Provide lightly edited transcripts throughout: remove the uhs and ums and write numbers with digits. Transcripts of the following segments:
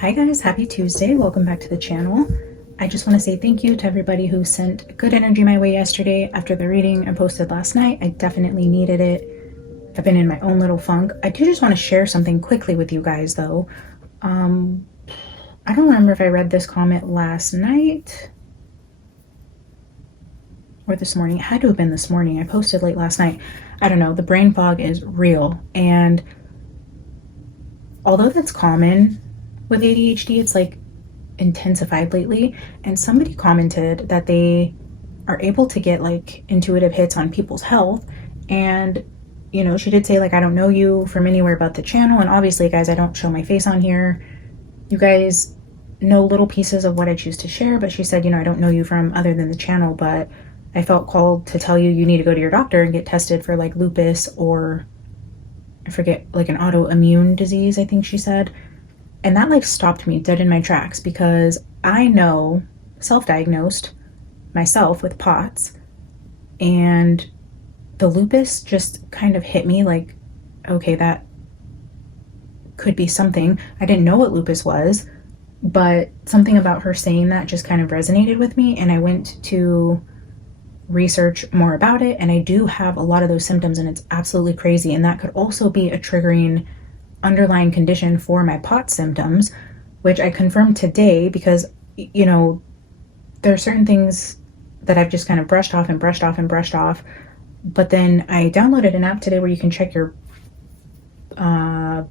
Hi guys, happy Tuesday. Welcome back to the channel. I just want to say thank you to everybody who sent good energy my way yesterday after the reading I posted last night. I definitely needed it. I've been in my own little funk. I do just want to share something quickly with you guys though. I don't remember if I read this comment last night or this morning. It had to have been this morning. I posted late last night. I don't know. The brain fog is real. And although that's common with ADHD, it's like intensified lately. And somebody commented that they are able to get like intuitive hits on people's health. And you know, she did say like, I don't know you from anywhere but the channel. And obviously guys, I don't show my face on here. You guys know little pieces of what I choose to share, but she said, you know, I don't know you from other than the channel, but I felt called to tell you need to go to your doctor and get tested for like lupus or I forget, like an autoimmune disease, I think she said. And that like stopped me dead in my tracks because I know, self-diagnosed myself with POTS, and the lupus just kind of hit me like, okay, that could be something. I didn't know what lupus was, but something about her saying that just kind of resonated with me, and I went to research more about it, and I do have a lot of those symptoms, and it's absolutely crazy. And that could also be a triggering underlying condition for my POTS symptoms, which I confirmed today because, you know, there are certain things that I've just kind of brushed off and brushed off and brushed off. But then I downloaded an app today where you can check your heart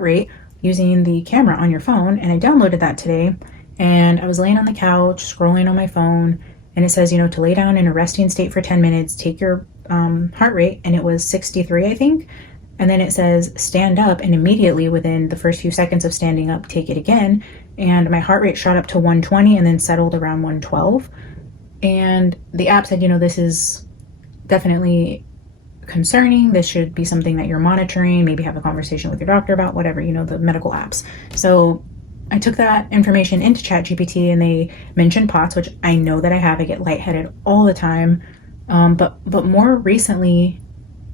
rate using the camera on your phone. And I downloaded that today, and I was laying on the couch scrolling on my phone, and it says, you know, to lay down in a resting state for 10 minutes, take your heart rate, and it was 63, I think. And then it says stand up, and immediately within the first few seconds of standing up, take it again. And my heart rate shot up to 120 and then settled around 112. And the app said, you know, this is definitely concerning. This should be something that you're monitoring, maybe have a conversation with your doctor about, whatever, you know, the medical apps. So I took that information into ChatGPT, and they mentioned POTS, which I know that I have. I get lightheaded all the time. But more recently,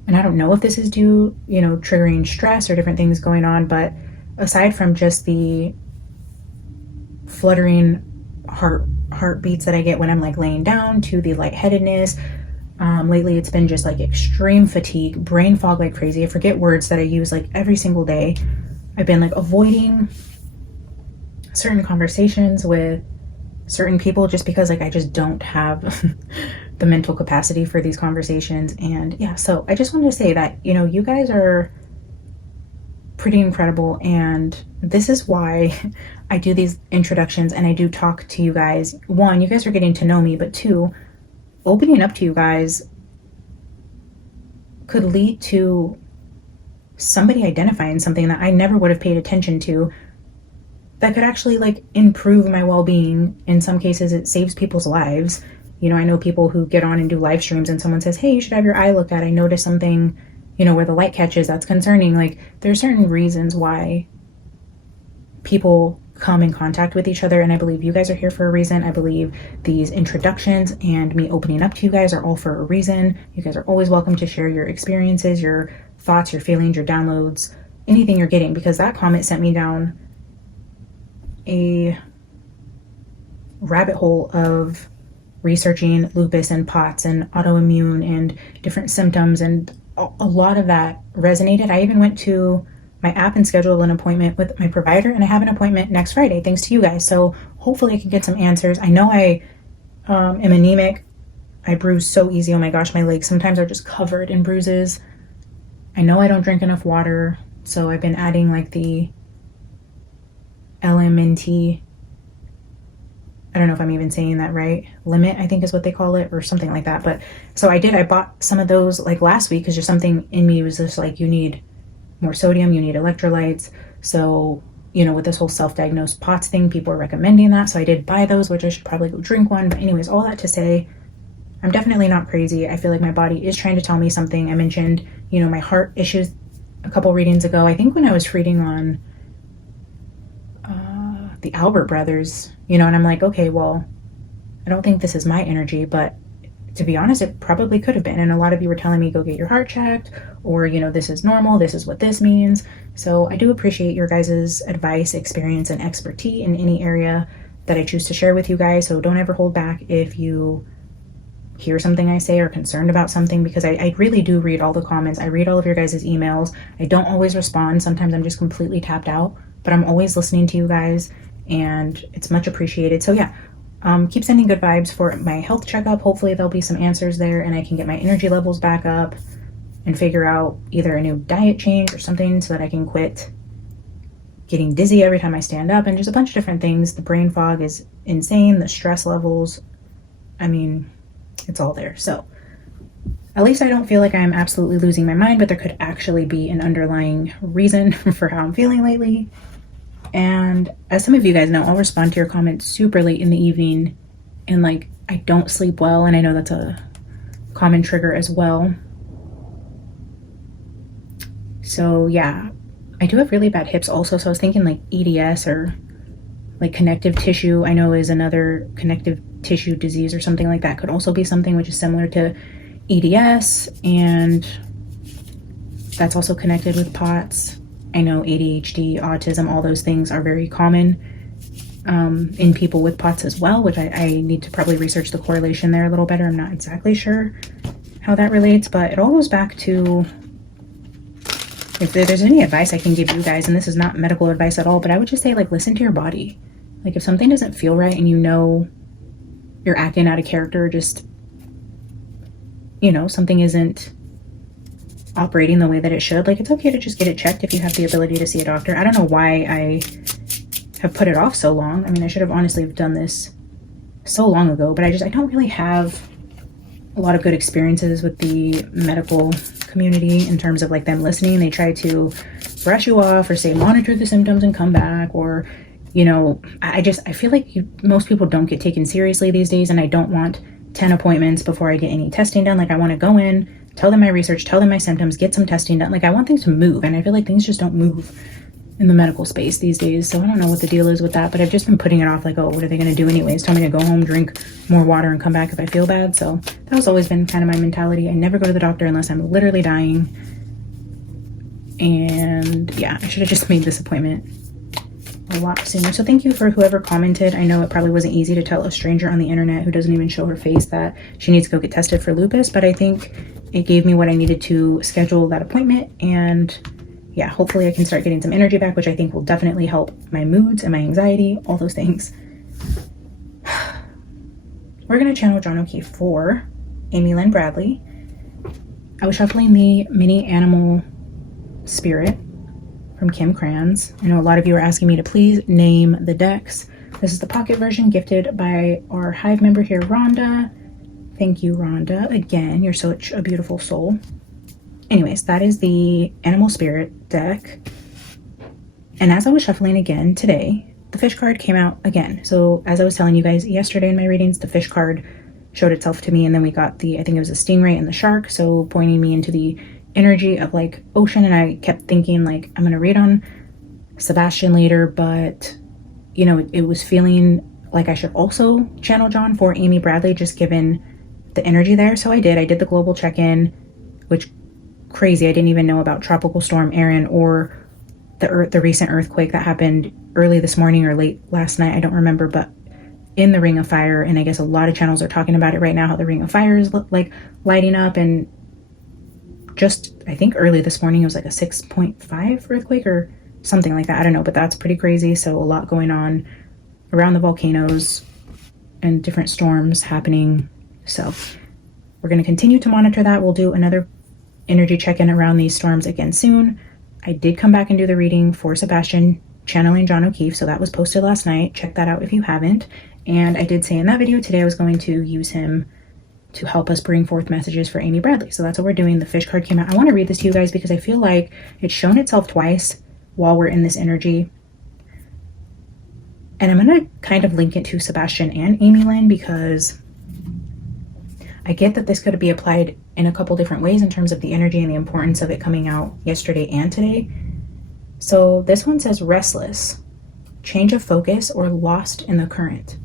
and I don't know if this is due, you know, triggering stress or different things going on, but aside from just the fluttering heartbeats that I get when I'm like laying down, to the lightheadedness, lately it's been just like extreme fatigue, brain fog like crazy. I forget words that I use like every single day. I've been like avoiding certain conversations with certain people just because like I just don't have the mental capacity for these conversations. And yeah, so I just wanted to say that, you know, you guys are pretty incredible, and this is why I do these introductions and I do talk to you guys. One, you guys are getting to know me, but two, opening up to you guys could lead to somebody identifying something that I never would have paid attention to that could actually like improve my well-being. In some cases it saves people's lives. You know, I know people who get on and do live streams and someone says, hey, you should have your eye looked at. I noticed something, you know, where the light catches, that's concerning. Like there are certain reasons why people come in contact with each other, and I believe you guys are here for a reason. I believe these introductions and me opening up to you guys are all for a reason. You guys are always welcome to share your experiences, your thoughts, your feelings, your downloads, anything you're getting, because that comment sent me down a rabbit hole of researching lupus and POTS and autoimmune and different symptoms, and a lot of that resonated. I even went to my app and scheduled an appointment with my provider, and I have an appointment next Friday thanks to you guys. So hopefully I can get some answers. I know I am anemic. I bruise so easy. Oh my gosh, my legs sometimes are just covered in bruises. I know I don't drink enough water, so I've been adding like the LMNT, I don't know if I'm even saying that right, limit, I think is what they call it, or something like that. But so I bought some of those like last week because just something in me was just like, you need more sodium, you need electrolytes. So, you know, with this whole self-diagnosed POTS thing, people are recommending that. So I did buy those, which I should probably go drink one. But anyways, all that to say, I'm definitely not crazy. I feel like my body is trying to tell me something. I mentioned, you know, my heart issues a couple readings ago. I think when I was reading on the Albert brothers, you know, and I'm like, okay, well, I don't think this is my energy, but to be honest, it probably could have been. And a lot of you were telling me, go get your heart checked, or, you know, this is normal, this is what this means. So I do appreciate your guys' advice, experience, and expertise in any area that I choose to share with you guys. So don't ever hold back if you hear something I say or concerned about something, because I really do read all the comments. I read all of your guys' emails. I don't always respond. Sometimes I'm just completely tapped out, but I'm always listening to you guys, and it's much appreciated. So yeah, keep sending good vibes for my health checkup. Hopefully there'll be some answers there and I can get my energy levels back up and figure out either a new diet change or something so that I can quit getting dizzy every time I stand up, and just a bunch of different things. The brain fog is insane. The stress levels, I mean, it's all there. So at least I don't feel like I'm absolutely losing my mind, but there could actually be an underlying reason for how I'm feeling lately. And as some of you guys know, I'll respond to your comments super late in the evening, and like I don't sleep well, and I know that's a common trigger as well. So yeah, I do have really bad hips also, so I was thinking like EDS or like connective tissue, I know is another connective tissue disease or something like that. Could also be something which is similar to EDS, and that's also connected with POTS. I know ADHD, autism, all those things are very common in people with POTS as well, which I need to probably research the correlation there a little better. I'm not exactly sure how that relates, but it all goes back to, if there's any advice I can give you guys, and this is not medical advice at all, but I would just say, like, listen to your body. Like, if something doesn't feel right and you know you're acting out of character, just, you know, something isn't operating the way that it should, like, it's okay to just get it checked if you have the ability to see a doctor. I don't know why I have put it off so long. I mean, I should have honestly done this so long ago, but I don't really have a lot of good experiences with the medical community in terms of like them listening. They try to brush you off or say monitor the symptoms and come back, or, you know, I feel like most people don't get taken seriously these days, and I don't want 10 appointments before I get any testing done. Like, I want to go in, tell them my research, tell them my symptoms, get some testing done. Like, I want things to move, and I feel like things just don't move in the medical space these days. So I don't know what the deal is with that, but I've just been putting it off, like, oh, what are they going to do anyways? Tell me to go home, drink more water, and come back if I feel bad. So that has always been kind of my mentality. I never go to the doctor unless I'm literally dying. And yeah, I should have just made this appointment a lot sooner. So thank you for whoever commented. I know it probably wasn't easy to tell a stranger on the internet who doesn't even show her face that she needs to go get tested for lupus, but I think it gave me what I needed to schedule that appointment. And yeah, hopefully I can start getting some energy back, which I think will definitely help my moods and my anxiety, all those things. We're going to channel John O'Keefe for Amy Lynn Bradley. I was shuffling the mini animal spirit from Kim Kranz. I know a lot of you are asking me to please name the decks. This is the pocket version gifted by our Hive member here, Rhonda. Thank you, Rhonda. Again, you're such a beautiful soul. Anyways, that is the animal spirit deck. And as I was shuffling again today, the fish card came out again. So as I was telling you guys yesterday in my readings, the fish card showed itself to me, and then we got the, I think it was a stingray and the shark, so pointing me into the energy of like ocean. And I kept thinking, like, I'm gonna read on Sebastian later, but you know, it was feeling like I should also channel John for Amy Bradley, just given the energy there. So I did the global check-in, which crazy, I didn't even know about Tropical Storm Erin or the recent earthquake that happened early this morning or late last night, I don't remember, but in the Ring of Fire. And I guess a lot of channels are talking about it right now, how the Ring of Fire is like lighting up. And just, I think early this morning it was like a 6.5 earthquake or something like that, I don't know, but that's pretty crazy. So a lot going on around the volcanoes and different storms happening. So we're going to continue to monitor that. We'll do another energy check-in around these storms again soon. I did come back and do the reading for Sebastian channeling John O'Keefe, so that was posted last night. Check that out if you haven't. And I did say in that video today I was going to use him to help us bring forth messages for Amy Bradley. So that's what we're doing. The fish card came out. I want to read this to you guys because I feel like it's shown itself twice while we're in this energy. And I'm going to kind of link it to Sebastian and Amy Lynn, because I get that this could be applied in a couple different ways in terms of the energy and the importance of it coming out yesterday and today. So this one says restless, change of focus, or lost in the current.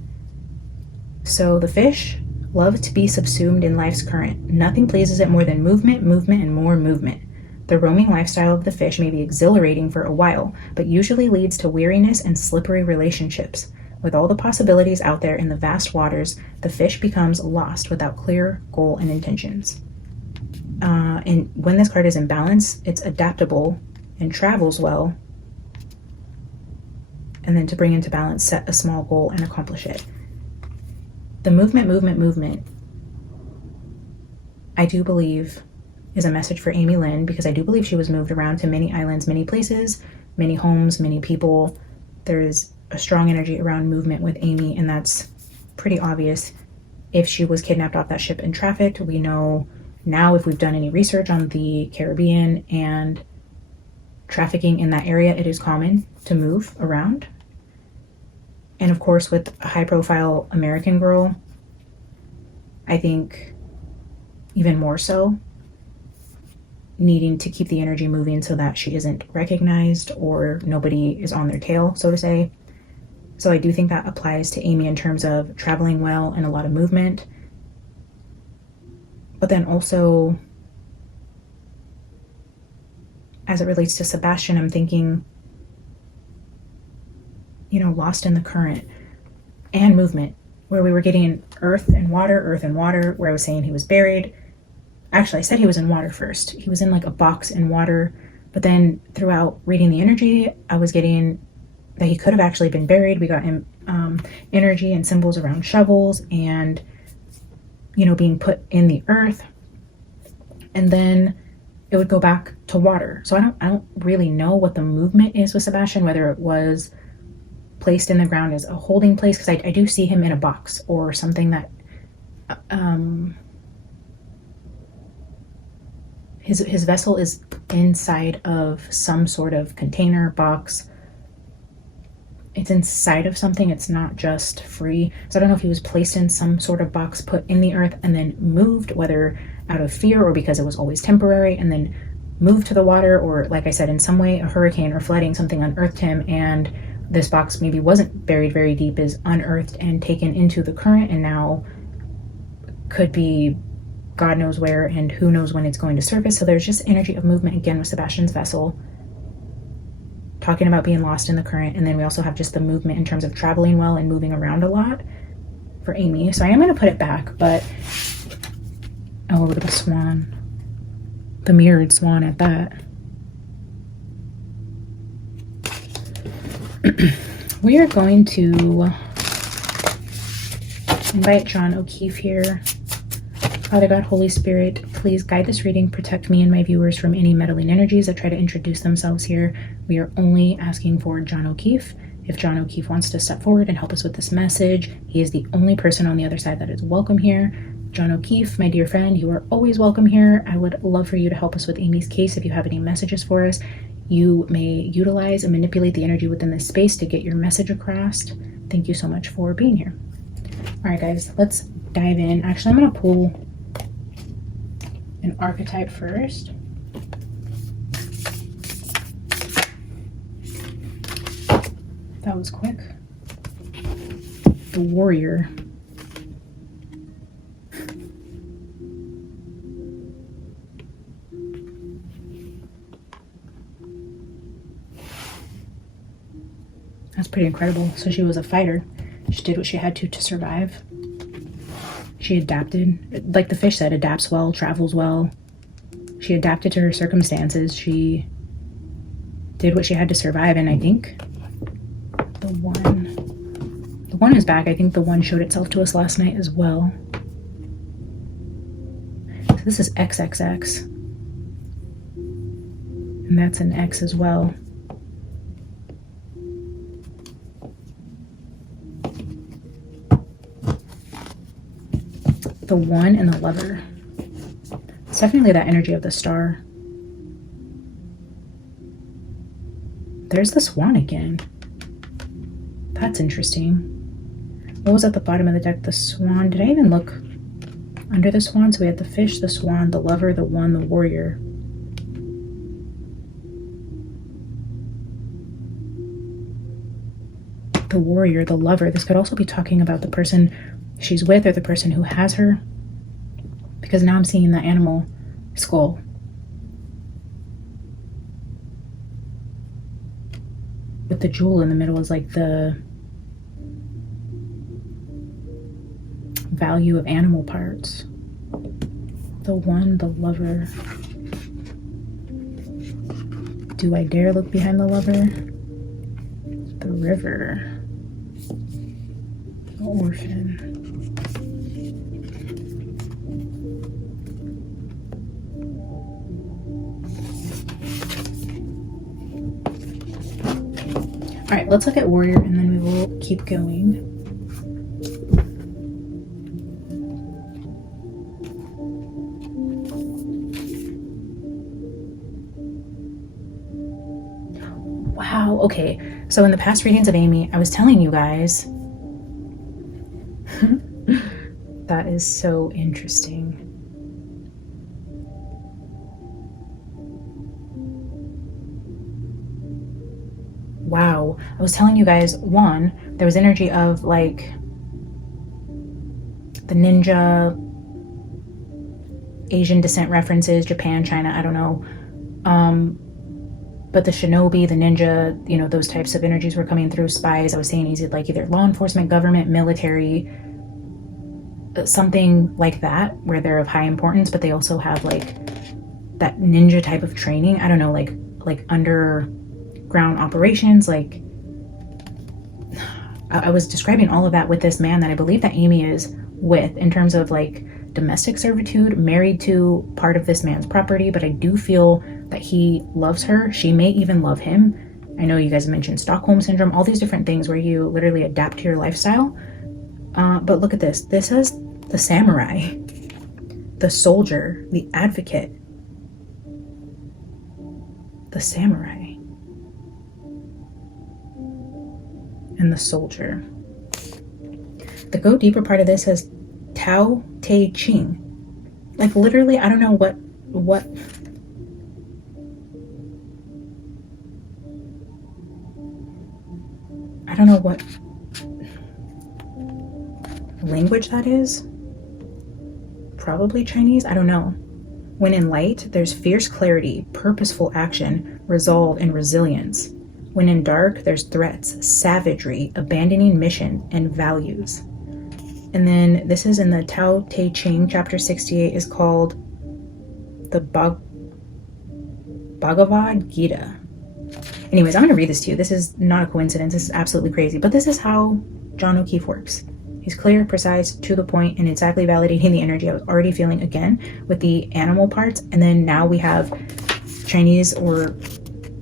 So the fish Love to be subsumed in life's current. Nothing pleases it more than movement, movement, and more movement. The roaming lifestyle of the fish may be exhilarating for a while, but usually leads to weariness and slippery relationships. With all the possibilities out there in the vast waters, the fish becomes lost without clear goal and intentions. And when this card is in balance, it's adaptable and travels well. And then to bring into balance, set a small goal and accomplish it. The movement, movement, movement, I do believe is a message for Amy Lynn, because I do believe she was moved around to many islands, many places, many homes, many people. There's a strong energy around movement with Amy, and that's pretty obvious. If she was kidnapped off that ship and trafficked, we know now, if we've done any research on the Caribbean and trafficking in that area, it is common to move around. And of course, with a high-profile American girl, I think even more so, needing to keep the energy moving so that she isn't recognized or nobody is on their tail, so to say. So I do think that applies to Amy in terms of traveling well and a lot of movement. But then also, as it relates to Sebastian, I'm thinking, you know, lost in the current and movement, where we were getting earth and water, where I was saying he was buried. Actually, I said he was in water first. He was in like a box in water, but then throughout reading the energy, I was getting that he could have actually been buried. We got energy and symbols around shovels and, you know, being put in the earth, and then it would go back to water. So I don't really know what the movement is with Sebastian, whether it was placed in the ground as a holding place, because I do see him in a box or something that his vessel is inside of some sort of container, box. It's inside of something. It's not just free. So I don't know if he was placed in some sort of box, put in the earth, and then moved, whether out of fear or because it was always temporary, and then moved to the water, or like I said, in some way a hurricane or flooding, something unearthed him, and this box maybe wasn't buried very deep, is unearthed and taken into the current, and now could be God knows where and who knows when it's going to surface. So there's just energy of movement again with Sebastian's vessel, talking about being lost in the current. And then we also have just the movement in terms of traveling well and moving around a lot for Amy. So I am going to put it back, but oh, look at the swan, the mirrored swan at that. We are going to invite John O'Keefe here. Father God, Holy Spirit, please guide this reading, protect me and my viewers from any meddling energies that try to introduce themselves here. We are only asking for John O'Keefe. If John O'Keefe wants to step forward and help us with this message, he is the only person on the other side that is welcome here. John O'Keefe, my dear friend, you are always welcome here. I would love for you to help us with Amy's case. If you have any messages for us, you may utilize and manipulate the energy within this space to get your message across. Thank you so much for being here. All right, guys, let's dive in. Actually, I'm going to pull an archetype first. That was quick. The warrior. That's pretty incredible. So she was a fighter. She did what she had to survive. She adapted, like the fish said, adapts well, travels well. She adapted to her circumstances. She did what she had to survive. And I think the one is back. I think the one showed itself to us last night as well. So this is XXX. And that's an X as well. The one and the lover. It's definitely that energy of the star. There's the swan again. That's interesting. What was at the bottom of the deck? The swan. Did I even look under the swan? So we had the fish, the swan, the lover, the one, the warrior. The warrior, the lover. This could also be talking about the person she's with or the person who has her, because now I'm seeing the animal skull. With the jewel in the middle is like the value of animal parts. The one, the lover. Do I dare look behind the lover? The river. The orphan. All right, let's look at warrior and then we will keep going. Wow, okay. So in the past readings of Amy, I was telling you guys that is so interesting. Wow. I was telling you guys, one, there was energy of like the ninja, Asian descent references, Japan, China, I don't know. But the shinobi, the ninja, you know, those types of energies were coming through. Spies, I was saying either law enforcement, government, military, something like that, where they're of high importance, but they also have like that ninja type of training. I don't know, like underground operations. Like I was describing all of that with this man that I believe that Amy is with, in terms of like domestic servitude, married to part of this man's property, but I do feel that he loves her. She may even love him. I know you guys mentioned Stockholm Syndrome, all these different things where you literally adapt to your lifestyle. But look at this. This has the samurai, the soldier, the advocate, the samurai, and the soldier. The go deeper part of this has Tao Te Ching. Like literally, I don't know what I don't know what language that is. Probably Chinese, I don't know. When in light, there's fierce clarity, purposeful action, resolve, and resilience. When in dark, there's threats, savagery, abandoning mission, and values. And then this is in the Tao Te Ching, chapter 68, is called the Bhagavad Gita. Anyways, I'm going to read this to you. This is not a coincidence. This is absolutely crazy. But this is how John O'Keefe works. He's clear, precise, to the point, and exactly validating the energy I was already feeling again with the animal parts. And then now we have Chinese or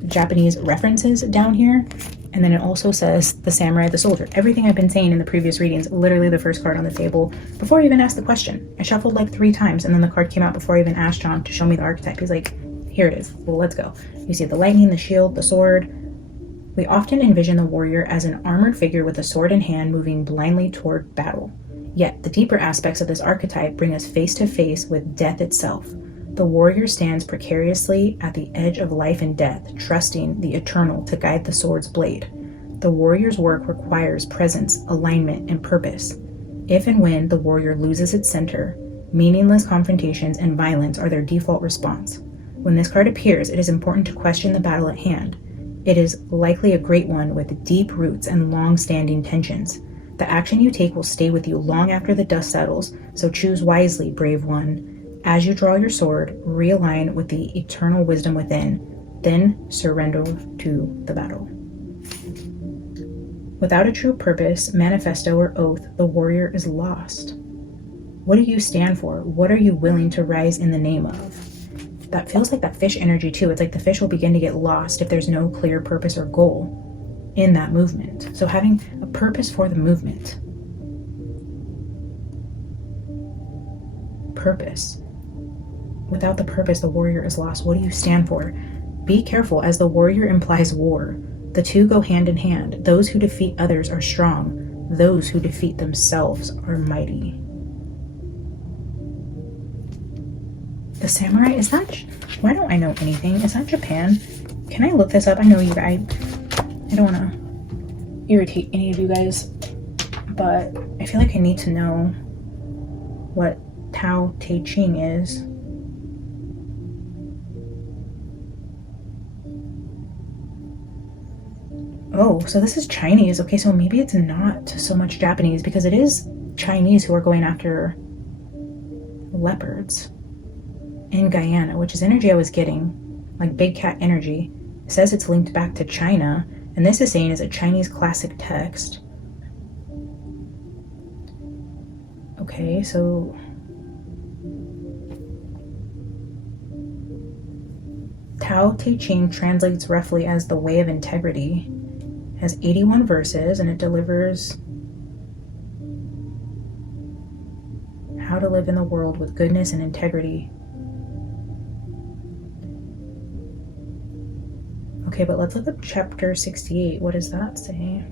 Japanese references down here. And then it also says the samurai, the soldier. Everything I've been saying in the previous readings, literally the first card on the table, before I even asked the question. I shuffled like 3 times, and then the card came out before I even asked John to show me the archetype. He's like, here it is. Well, let's go. You see the lightning, the shield, the sword. We often envision the warrior as an armored figure with a sword in hand moving blindly toward battle. Yet, the deeper aspects of this archetype bring us face to face with death itself. The warrior stands precariously at the edge of life and death, trusting the eternal to guide the sword's blade. The warrior's work requires presence, alignment, and purpose. If and when the warrior loses its center, meaningless confrontations and violence are their default response. When this card appears, it is important to question the battle at hand. It is likely a great one with deep roots and long-standing tensions. The action you take will stay with you long after the dust settles, so choose wisely, brave one. As you draw your sword, realign with the eternal wisdom within, then surrender to the battle. Without a true purpose, manifesto, or oath, the warrior is lost. What do you stand for? What are you willing to rise in the name of? That feels like that fish energy too. It's like the fish will begin to get lost if there's no clear purpose or goal in that movement. So having a purpose for the movement. Purpose. Without the purpose, the warrior is lost. What do you stand for? Be careful, as the warrior implies war. The two go hand in hand. Those who defeat others are strong. Those who defeat themselves are mighty. The samurai, is that, why don't I know anything? Is that Japan? Can I look this up? I know you guys, I don't want to irritate any of you guys. but I feel like I need to know what Tao Te Ching is. Oh, so this is Chinese. Okay, so maybe it's not so much Japanese, because it is Chinese who are going after leopards in Guyana, which is energy I was getting, like big cat energy. It says it's linked back to China, and this is saying it's a Chinese classic text. Okay, so Tao Te Ching translates roughly as the way of integrity. It has 81 verses, and it delivers how to live in the world with goodness and integrity. Okay, but let's look up chapter 68. What does that say?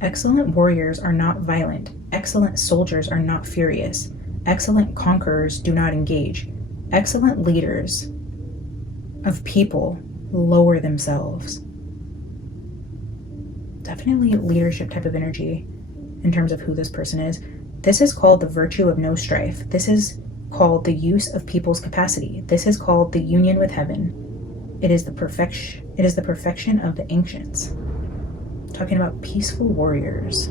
Excellent warriors are not violent. Excellent soldiers are not furious. Excellent conquerors do not engage. Excellent leaders of people lower themselves. Definitely leadership type of energy in terms of who this person is. This is called the virtue of no strife. This is called the use of people's capacity. This is called the union with heaven. It is the perfection of the ancients. Talking about peaceful warriors.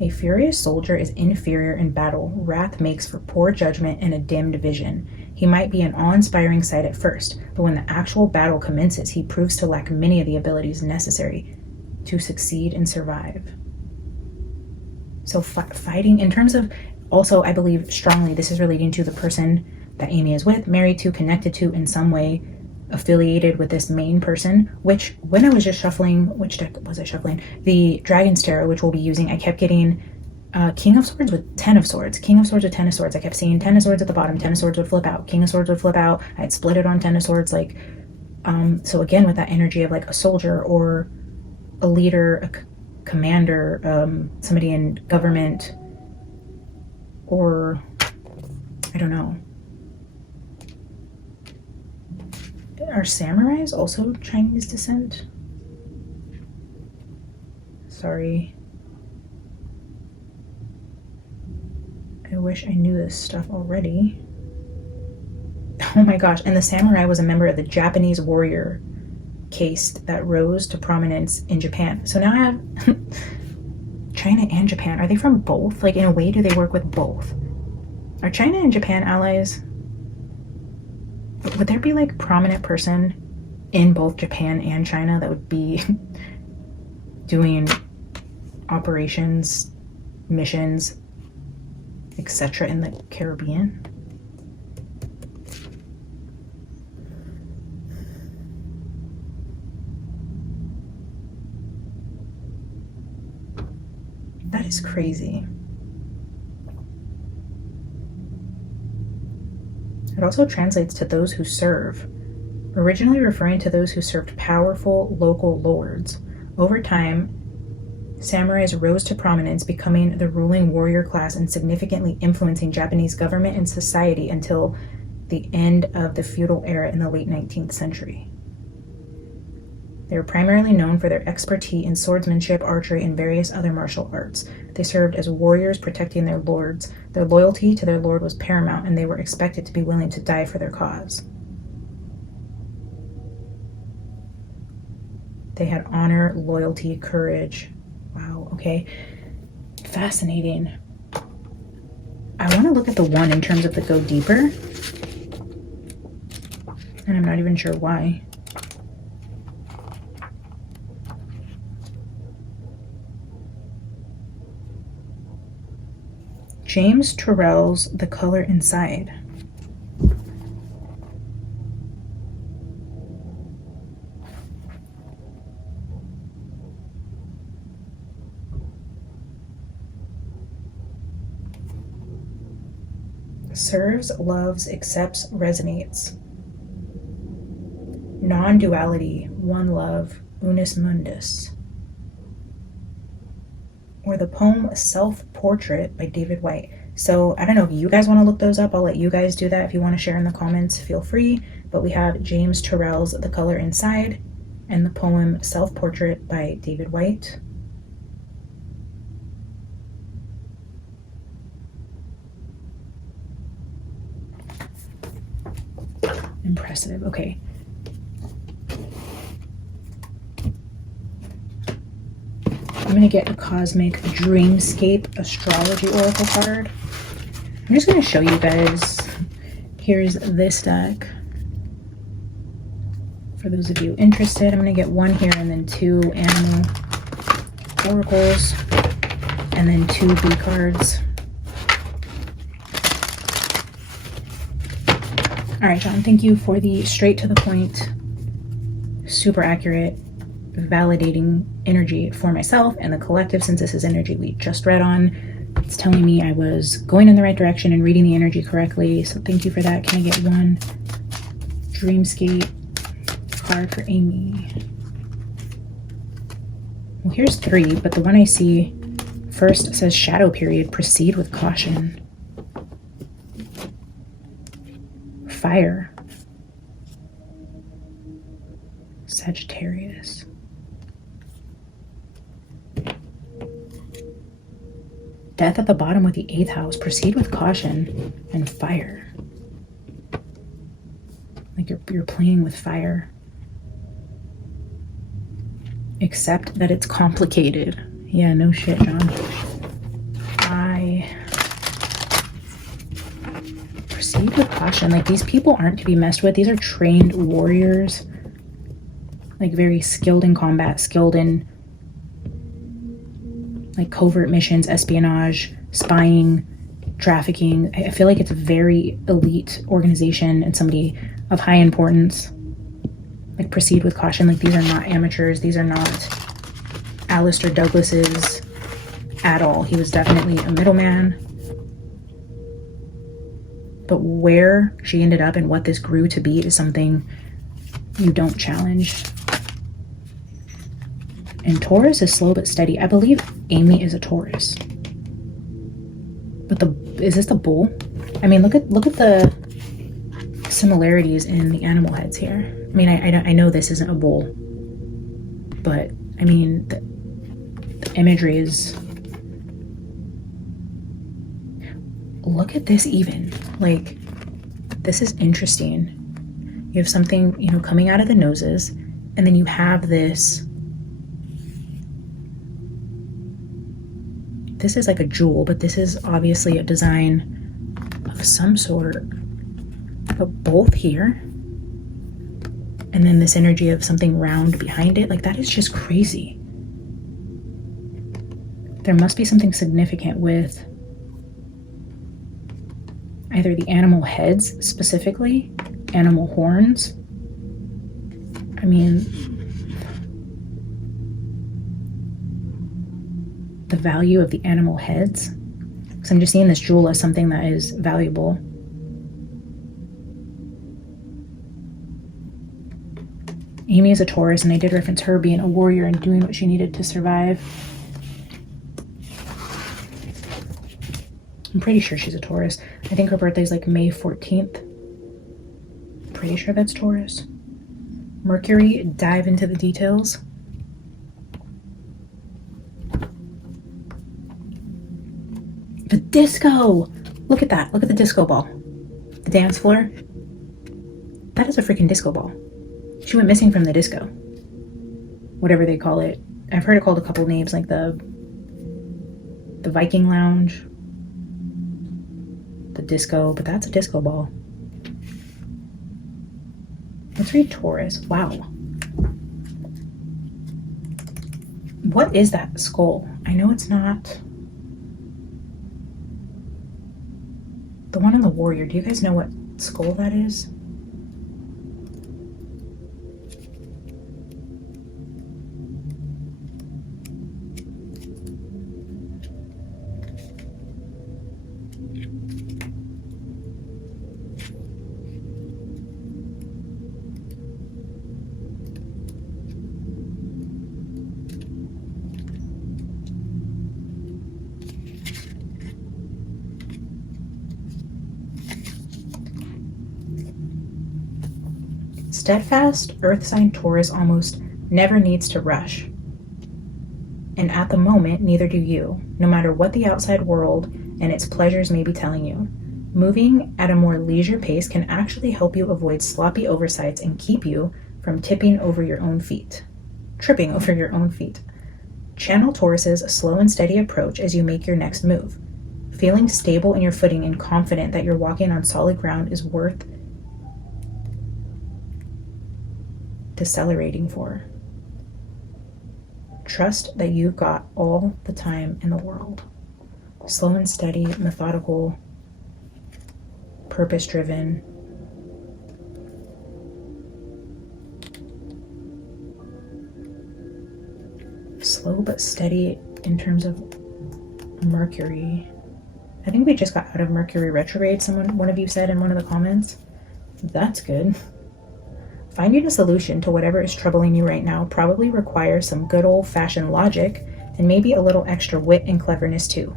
A furious soldier is inferior in battle. Wrath makes for poor judgment and a dimmed vision. He might be an awe-inspiring sight at first, but when the actual battle commences, he proves to lack many of the abilities necessary to succeed and survive. So fighting, in terms of, also I believe strongly this is relating to the person that Amy is with, married to, connected to in some way, affiliated with this main person, which when I was just shuffling, which deck was I shuffling? The Dragon's Tarot, which we'll be using, I kept getting King of Swords with 10 of Swords, King of Swords with 10 of Swords. I kept seeing 10 of Swords at the bottom, 10 of Swords would flip out, King of Swords would flip out. I had split it on 10 of Swords, like, so again, with that energy of like a soldier or a leader, a commander, somebody in government, or I don't know. Are samurais also Chinese descent? Sorry. I wish I knew this stuff already. Oh my gosh, and the samurai was a member of the Japanese warrior caste that rose to prominence in Japan. So now I have China and Japan. Are they from both? Like, in a way, do they work with both? Are China and Japan allies? Would there be like prominent person in both Japan and China that would be doing operations, missions, etc. in the Caribbean? That is crazy. It also translates to those who serve, originally referring to those who served powerful local lords. Over time, samurais rose to prominence, becoming the ruling warrior class and significantly influencing Japanese government and society until the end of the feudal era in the late 19th century. They were primarily known for their expertise in swordsmanship, archery, and various other martial arts. They served as warriors protecting their lords. Their loyalty to their lord was paramount, and they were expected to be willing to die for their cause. They had honor, loyalty, courage. Wow, okay. Fascinating. I want to look at the one in terms of the go deeper. And I'm not even sure why. James Turrell's The Color Inside. Serves, loves, accepts, resonates. Non-duality, one love, unus mundus. Or the poem Self-Portrait by David White. So I don't know if you guys want to look those up. I'll let you guys do that. If you want to share in the comments, feel free. But we have James Turrell's The Color Inside and the poem Self-Portrait by David White. Impressive. Okay. I'm going to get a Cosmic Dreamscape Astrology Oracle card. I'm just going to show you guys. Here's this deck. For those of you interested, I'm going to get one here and then 2 animal oracles and then 2 B cards. All right, John, thank you for the straight to the point, super accurate, validating energy for myself and the collective, since this is energy we just read on. It's telling me I was going in the right direction and reading the energy correctly. So thank you for that. Can I get one Dreamscape card for Amy? Well, here's 3, but the one I see first says shadow period. Proceed with caution. Fire. Sagittarius. Death at the bottom with the 8th house. Proceed with caution and fire. Like you're playing with fire. Accept that it's complicated. Yeah, no shit, John. Proceed with caution. Like, these people aren't to be messed with. These are trained warriors. Like, very skilled in combat, skilled in like covert missions, espionage, spying, trafficking. I feel like it's a very elite organization and somebody of high importance. Like, proceed with caution. Like, these are not amateurs. These are not Alistair Douglas's at all. He was definitely a middleman. But where she ended up and what this grew to be is something you don't challenge. And Taurus is slow but steady. I believe Amy is a Taurus. But is this the bull? I mean, look at the similarities in the animal heads here. I mean, I know this isn't a bull, but I mean, the imagery is. Look at this even. Like, this is interesting. You have something, you know, coming out of the noses, and then you have this. This is like a jewel, but this is obviously a design of some sort. But both here, and then this energy of something round behind it, like, that is just crazy. There must be something significant with either the animal heads specifically, animal horns. I mean, the value of the animal heads. Because I'm just seeing this jewel as something that is valuable. Amy is a Taurus, and I did reference her being a warrior and doing what she needed to survive. I'm pretty sure she's a Taurus. I think her birthday's like May 14th. Pretty sure that's Taurus. Mercury, dive into the details. The disco! Look at that. Look at the disco ball. The dance floor. That is a freaking disco ball. She went missing from the disco. Whatever they call it. I've heard it called a couple names, like the Viking Lounge, the disco, but that's a disco ball. Let's read Taurus. Wow. What is that skull? I know it's not the one on the warrior. Do you guys know what skull that is? Steadfast earth sign Taurus almost never needs to rush. And at the moment, neither do you, no matter what the outside world and its pleasures may be telling you. Moving at a more leisure pace can actually help you avoid sloppy oversights and keep you from tripping over your own feet. Channel Taurus's slow and steady approach as you make your next move. Feeling stable in your footing and confident that you're walking on solid ground is worth decelerating for. Trust that you've got all the time in the world. Slow and steady, methodical, purpose-driven. Slow but steady in terms of Mercury. I think we just got out of Mercury retrograde, one of you said in one of the comments. That's good. Finding a solution to whatever is troubling you right now probably requires some good old-fashioned logic and maybe a little extra wit and cleverness too.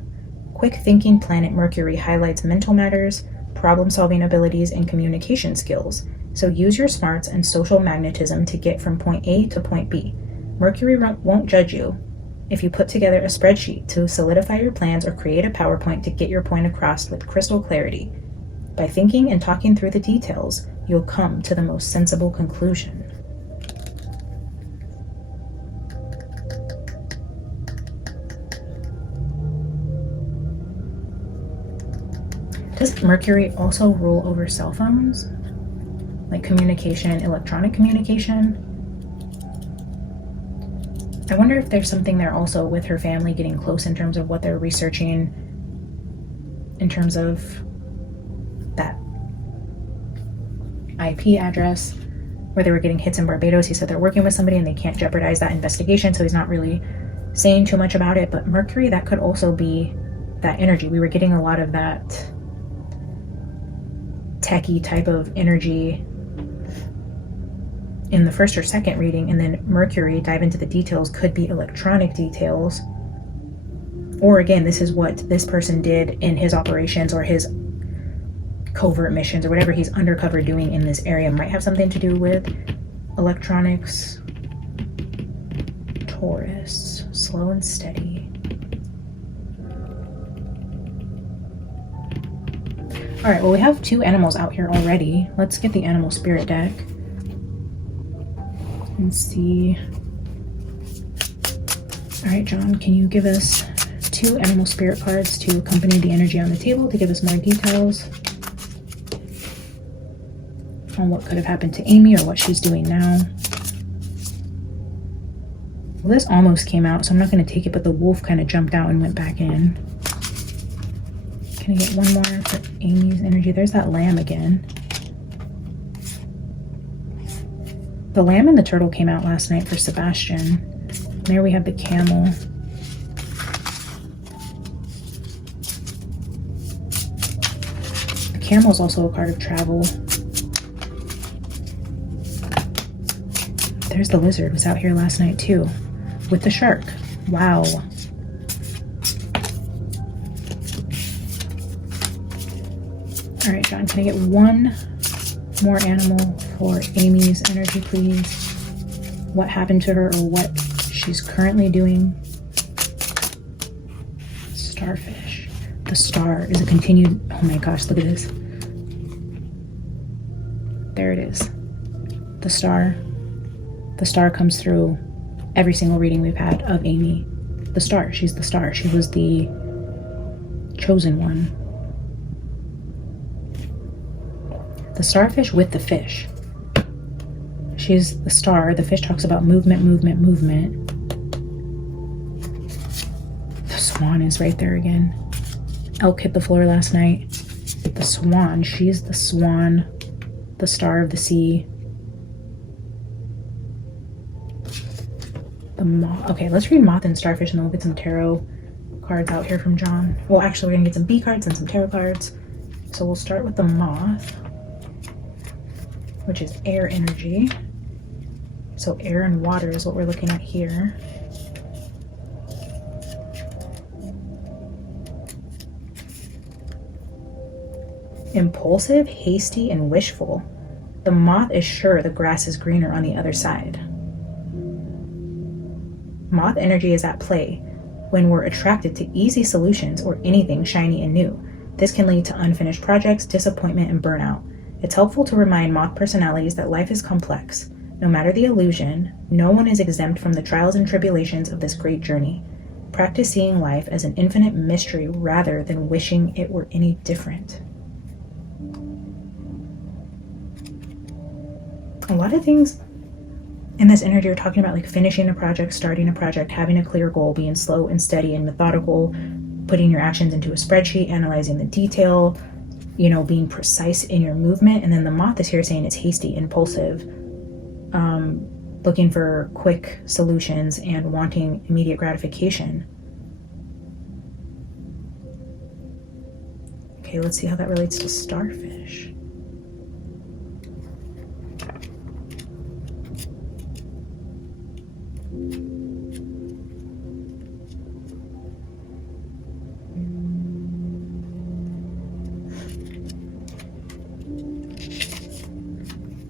Quick thinking planet Mercury highlights mental matters, problem-solving abilities, and communication skills, so use your smarts and social magnetism to get from point A to point B. Mercury won't judge you if you put together a spreadsheet to solidify your plans or create a PowerPoint to get your point across with crystal clarity. By thinking and talking through the details, you'll come to the most sensible conclusion. Does Mercury also rule over cell phones? Like communication, electronic communication? I wonder if there's something there also with her family getting close in terms of what they're researching, in terms of that IP address where they were getting hits in Barbados. He said they're working with somebody and they can't jeopardize that investigation, so he's not really saying too much about it. But Mercury, that could also be that energy. We were getting a lot of that techie type of energy in the first or second reading, and then Mercury, dive into the details, could be electronic details. Or again, this is what this person did in his operations or his covert missions or whatever he's undercover doing in this area. Might have something to do with electronics. Taurus, slow and steady. All right, well, we have 2 animals out here already. Let's get the animal spirit deck and see. All right, John, can you give us 2 animal spirit cards to accompany the energy on the table to give us more details on what could have happened to Amy or what she's doing now? Well, this almost came out, so I'm not going to take it, but the wolf kind of jumped out and went back in. Can I get one more for Amy's energy? There's that lamb again. The lamb and the turtle came out last night for Sebastian. There we have the camel. The camel is also a card of travel. There's the lizard, was out here last night too, with the shark. Wow. All right, John, can I get one more animal for Amy's energy, please? What happened to her or what she's currently doing? Starfish. The star is a continued, oh my gosh, look at this. There it is. The star. The star comes through every single reading we've had of Amy. The star, she's the star. She was the chosen one. The starfish with the fish. She's the star. The fish talks about movement, movement, movement. The swan is right there again. Elk hit the floor last night. The swan, she's the swan, the star of the sea. The moth. Okay, let's read moth and starfish and then we'll get some tarot cards out here from John. Well, actually, we're gonna get some B cards and some tarot cards. So we'll start with the moth, which is air energy. So air and water is what we're looking at here. Impulsive, hasty, and wishful. The moth is sure the grass is greener on the other side. Moth energy is at play when we're attracted to easy solutions or anything shiny and new. This can lead to unfinished projects, disappointment, and burnout. It's helpful to remind moth personalities that life is complex. No matter the illusion, no one is exempt from the trials and tribulations of this great journey. Practice seeing life as an infinite mystery rather than wishing it were any different. A lot of things in this energy are talking about like finishing a project, starting a project, having a clear goal, being slow and steady and methodical, putting your actions into a spreadsheet, analyzing the detail, being precise in your movement. And then the moth is here saying it's hasty, impulsive, looking for quick solutions and wanting immediate gratification. Okay, let's see how that relates to starfish.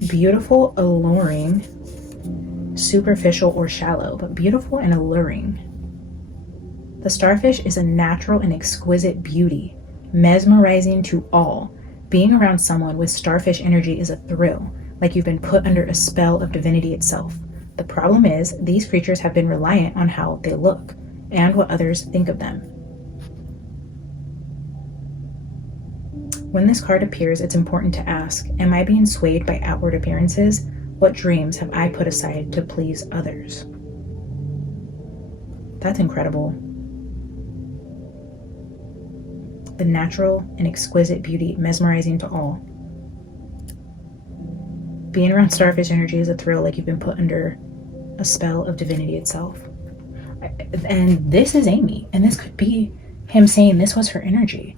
Beautiful, alluring, superficial or shallow, but beautiful and alluring. The starfish is a natural and exquisite beauty, mesmerizing to all. Being around someone with starfish energy is a thrill, like you've been put under a spell of divinity itself. The problem is, these creatures have been reliant on how they look and what others think of them. When this card appears, it's important to ask, am I being swayed by outward appearances? What dreams have I put aside to please others? That's incredible. The natural and exquisite beauty, mesmerizing to all. Being around starfish energy is a thrill, like you've been put under a spell of divinity itself. And this is Amy, and this could be him saying this was her energy.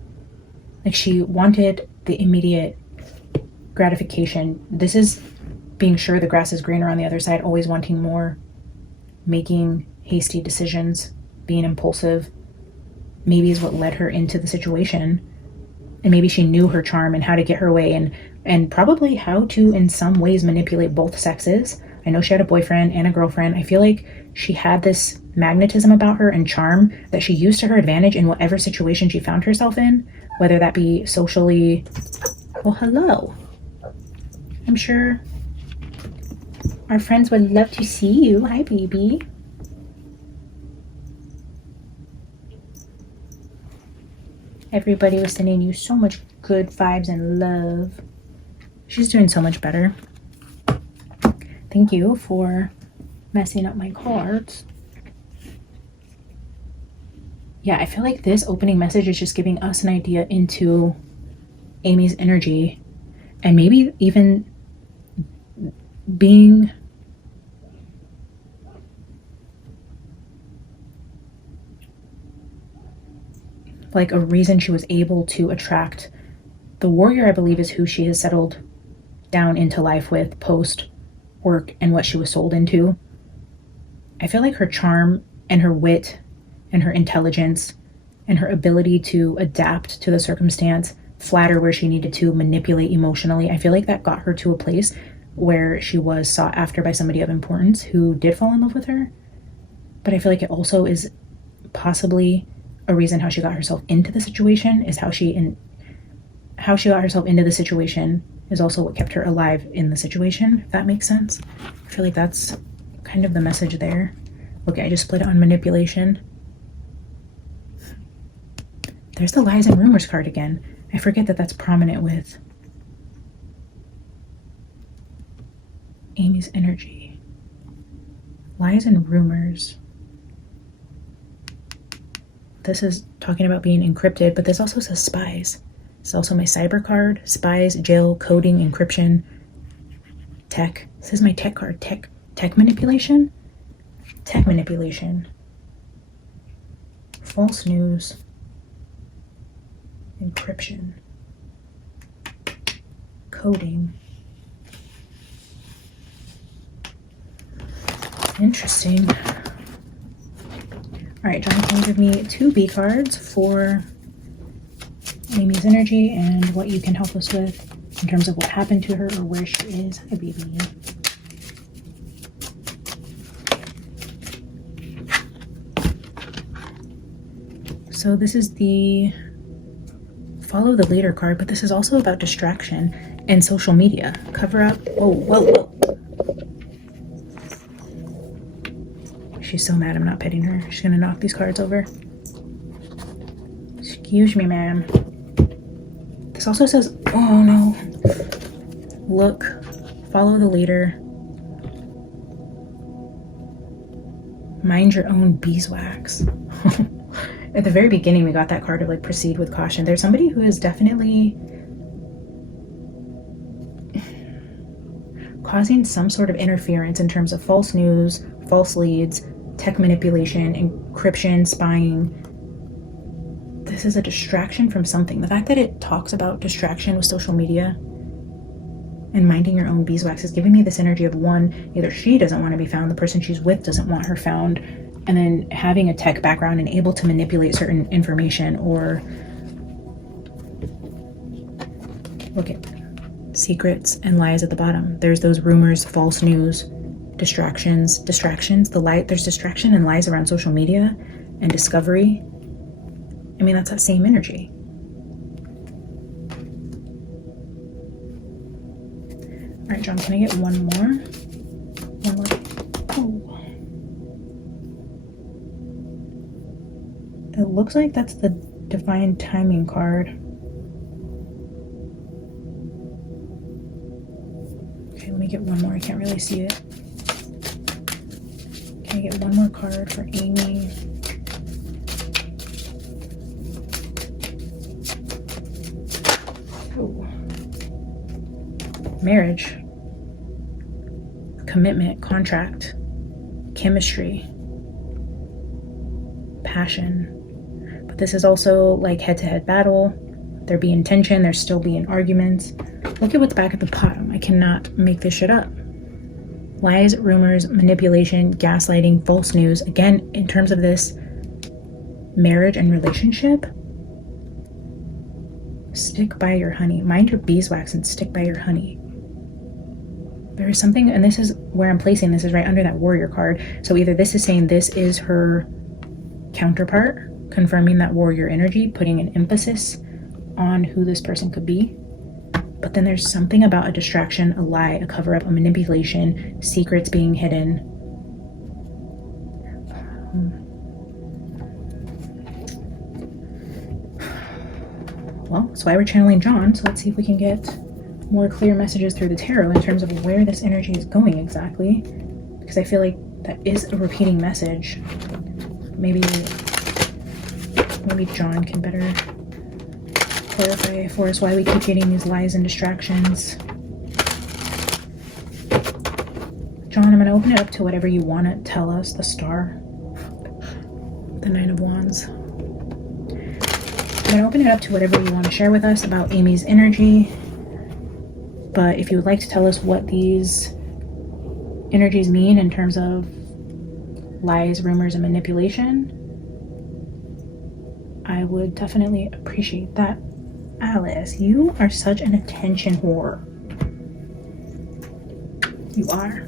Like she wanted the immediate gratification. This is being sure the grass is greener on the other side, always wanting more, making hasty decisions, being impulsive, maybe is what led her into the situation. And maybe she knew her charm and how to get her way and probably how to, in some ways, manipulate both sexes. I know she had a boyfriend and a girlfriend. I feel like she had this magnetism about her and charm that she used to her advantage in whatever situation she found herself in, whether that be socially. Well, hello. I'm sure our friends would love to see you. Hi, baby. Everybody was sending you so much good vibes and love. She's doing so much better. Thank you for messing up my cards. Yeah, I feel like this opening message is just giving us an idea into Amy's energy and maybe even being like a reason she was able to attract the warrior, I believe, is who she has settled down into life with post work and what she was sold into. I feel like her charm and her wit and her intelligence and her ability to adapt to the circumstance, flatter where she needed to, manipulate emotionally, I feel like that got her to a place where she was sought after by somebody of importance who did fall in love with her. But I feel like it also is possibly a reason how she got herself into the situation, is how she got herself into the situation is also what kept her alive in the situation, if that makes sense. I feel like that's kind of the message there. Okay, I just split it on manipulation. There's the lies and rumors card again. I forget that that's prominent with Amy's energy. Lies and rumors. This is talking about being encrypted, but this also says spies. It's also my cyber card. Spies, jail, coding, encryption, tech. This is my tech card. Tech manipulation? Tech manipulation. False news. Encryption. Coding. Interesting. Alright, John, can you give me 2 B cards for Amy's energy and what you can help us with in terms of what happened to her or where she is. Hi, baby. So this is the follow the leader card, but this is also about distraction and social media. Cover up. Oh, whoa, whoa. She's so mad I'm not petting her. She's gonna knock these cards over. Excuse me, ma'am. This also says, oh no. Look, follow the leader. Mind your own beeswax. At the very beginning, we got that card of like proceed with caution. There's somebody who is definitely causing some sort of interference in terms of false news, false leads, tech manipulation, encryption, spying. This is a distraction from something. The fact that it talks about distraction with social media and minding your own beeswax is giving me this energy of, one, either she doesn't want to be found, the person she's with doesn't want her found, and then having a tech background and able to manipulate certain information, or look at secrets and lies at the bottom. There's those rumors, false news, distractions, there's distraction and lies around social media and discovery. I mean, that's that same energy. All right, John, can I get one more? One more. Oh. It looks like that's the divine timing card. Okay, let me get one more. I can't really see it. Can I get one more card for Amy? Oh. Marriage, commitment, contract, chemistry, passion. But this is also like head-to-head battle. There being tension, there's still being arguments. Look at what's back at the bottom. I cannot make this shit up. Lies, rumors, manipulation, gaslighting, false news. Again, in terms of this marriage and relationship, stick by your honey. Mind your beeswax and stick by your honey. There is something, and this is where I'm placing this, is right under that warrior card. So either this is saying this is her counterpart, confirming that warrior energy, putting an emphasis on who this person could be. But then there's something about a distraction, a lie, a cover-up, a manipulation, secrets being hidden. Well, that's why we're channeling John. So let's see if we can get more clear messages through the tarot in terms of where this energy is going exactly. Because I feel like that is a repeating message. Maybe John can better clarify for us why we keep getting these lies and distractions. John, I'm going to open it up to whatever you want to tell us. The Star, the Nine of Wands. I'm going to open it up to whatever you want to share with us about Amy's energy. But if you would like to tell us what these energies mean in terms of lies, rumors, and manipulation, I would definitely appreciate that. Alice, you are such an attention whore. You are.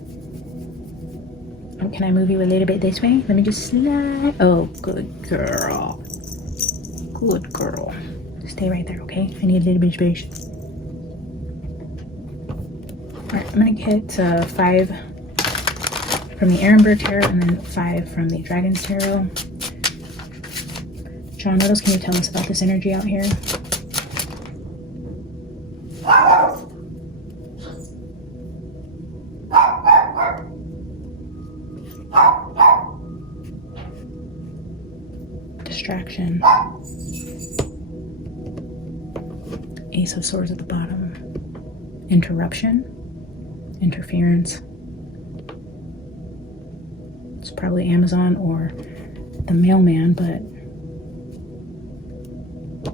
Can I move you a little bit this way? Let me just slide. Oh, good girl. Good girl. Stay right there, okay? I need a little bit of space. Alright, I'm gonna get 5 from the Ehrenberg Tarot and then 5 from the Dragon's Tarot. John, what else can you tell us about this energy out here? Distraction. Ace of Swords at the bottom. Interruption. Interference. It's probably Amazon or the mailman, but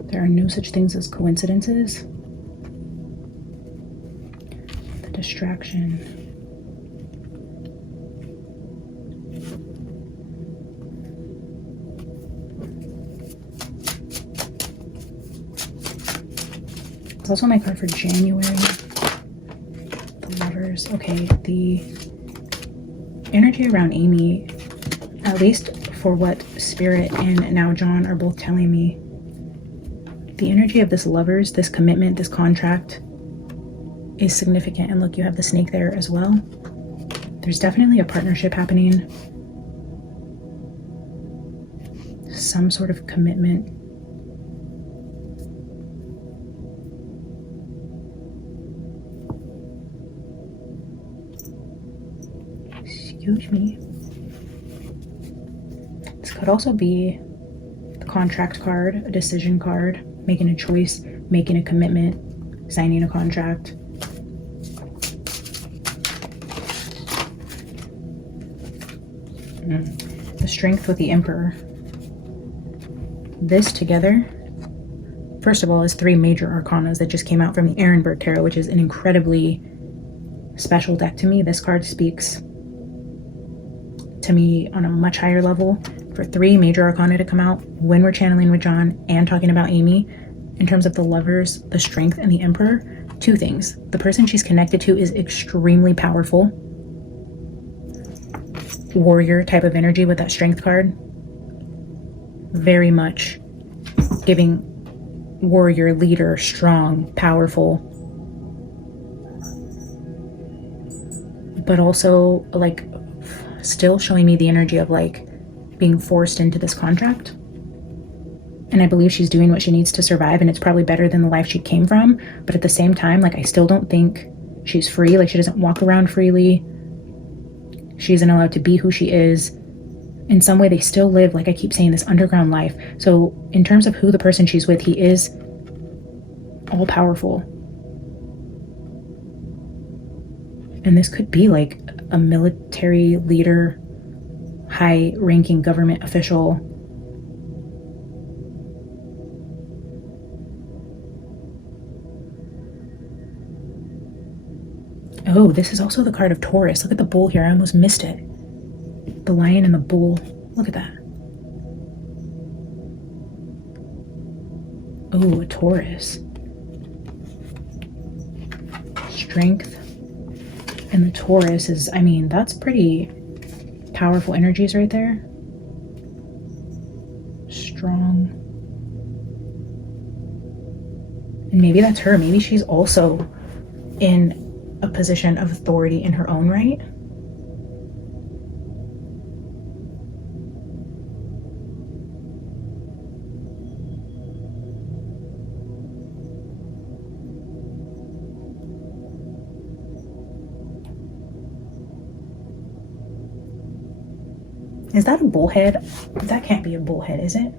there are no such things as coincidences. The distraction. It's also my card for January. The Lovers. Okay, the energy around Amy, at least for what Spirit and now John are both telling me, the energy of this Lovers, this commitment, this contract is significant. And look, you have the snake there as well. There's definitely a partnership happening. Some sort of commitment. Excuse me. This could also be the contract card, a decision card, making a choice, making a commitment, signing a contract. The Strength with the Emperor. This together, first of all, is 3 major arcanas that just came out from the Ehrenberg Tarot, which is an incredibly special deck to me. This card speaks to me on a much higher level. For 3 major arcana to come out when we're channeling with John and talking about Amy, in terms of the Lovers, the Strength, and the Emperor, 2 things. The person she's connected to is extremely powerful. Warrior type of energy with that Strength card. Very much giving warrior, leader, strong, powerful. But also, like, still showing me the energy of, like, being forced into this contract. And I believe she's doing what she needs to survive, and it's probably better than the life she came from. But at the same time, like, I still don't think she's free. Like, she doesn't walk around freely. She isn't allowed to be who she is. In some way, they still live, like I keep saying, this underground life. So in terms of who the person she's with, he is all powerful. And this could be like a military leader, high-ranking government official. Oh, this is also the card of Taurus. Look at the bull here. I almost missed it. The lion and the bull. Look at that. Oh, a Taurus. Strength. And the Taurus is, I mean, that's pretty powerful energies right there. Strong. And maybe that's her. Maybe she's also in a position of authority in her own right. Is that a bullhead? That can't be a bullhead, is it?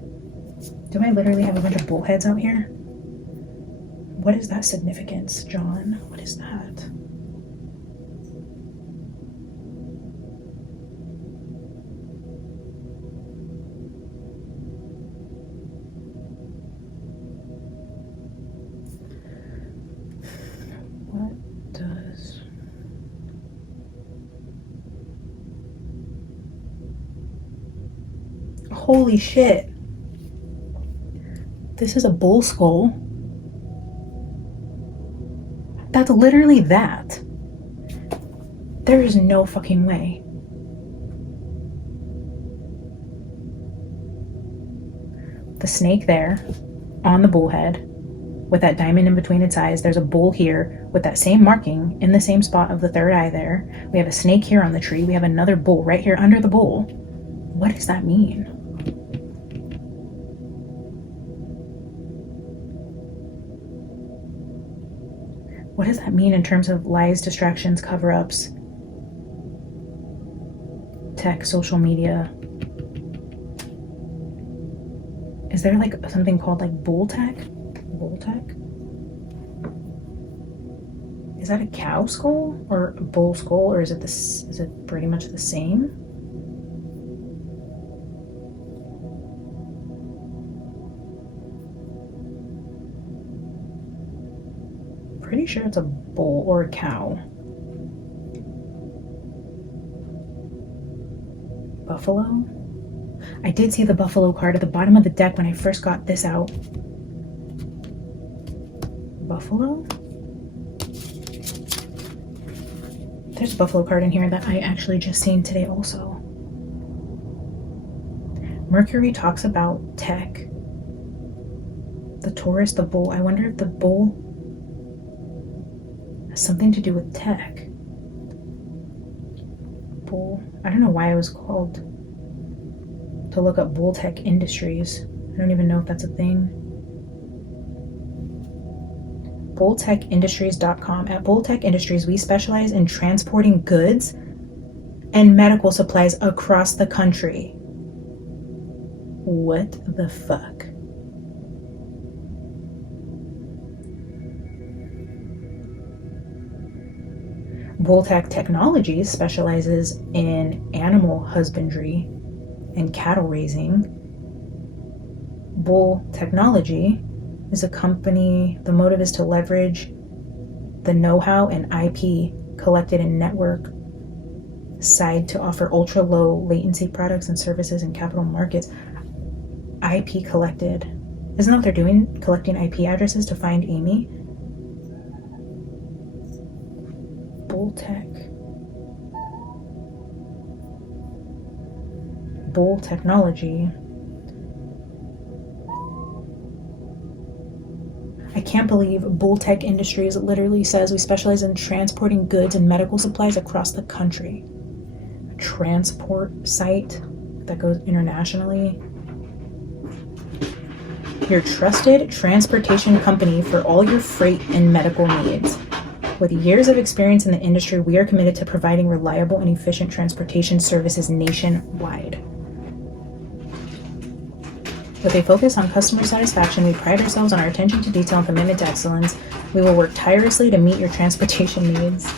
Do I literally have a bunch of bullheads out here? What is that significance, John? What is that? What does... Holy shit. This is a bull skull. That's literally that. There is no fucking way. The snake there on the bullhead with that diamond in between its eyes. There's a bull here with that same marking in the same spot of the third eye there. We have a snake here on the tree. We have another bull right here under the bull. What does that mean? What does that mean in terms of lies, distractions, cover-ups, tech, social media? Is there like something called like bull tech? Bull tech? Is that a cow skull or a bull skull, or is it this? Is it pretty much the same? Pretty sure it's a bull or a cow. Buffalo? I did see the buffalo card at the bottom of the deck when I first got this out. Buffalo? There's a Buffalo card in here that I actually just seen today also. Mercury talks about tech. The Taurus, the bull. I wonder if the bull has something to do with tech. Bull. I don't know why I was called to look up Bull Tech Industries. I don't even know if that's a thing. BullTechIndustries.com. At Bull Tech Industries, we specialize in transporting goods and medical supplies across the country. What the fuck? Bull Tech Technologies specializes in animal husbandry and cattle raising. Bull Technology is a company, the motive is to leverage the know-how and IP collected in network side to offer ultra-low latency products and services in capital markets. IP collected. Isn't that what they're doing? Collecting IP addresses to find Amy? Bull Tech. Bull Technology. I can't believe Bull Tech Industries literally says we specialize in transporting goods and medical supplies across the country. A transport site that goes internationally. Your trusted transportation company for all your freight and medical needs. With years of experience in the industry, we are committed to providing reliable and efficient transportation services nationwide. With a focus on customer satisfaction, we pride ourselves on our attention to detail and commitment to excellence. We will work tirelessly to meet your transportation needs.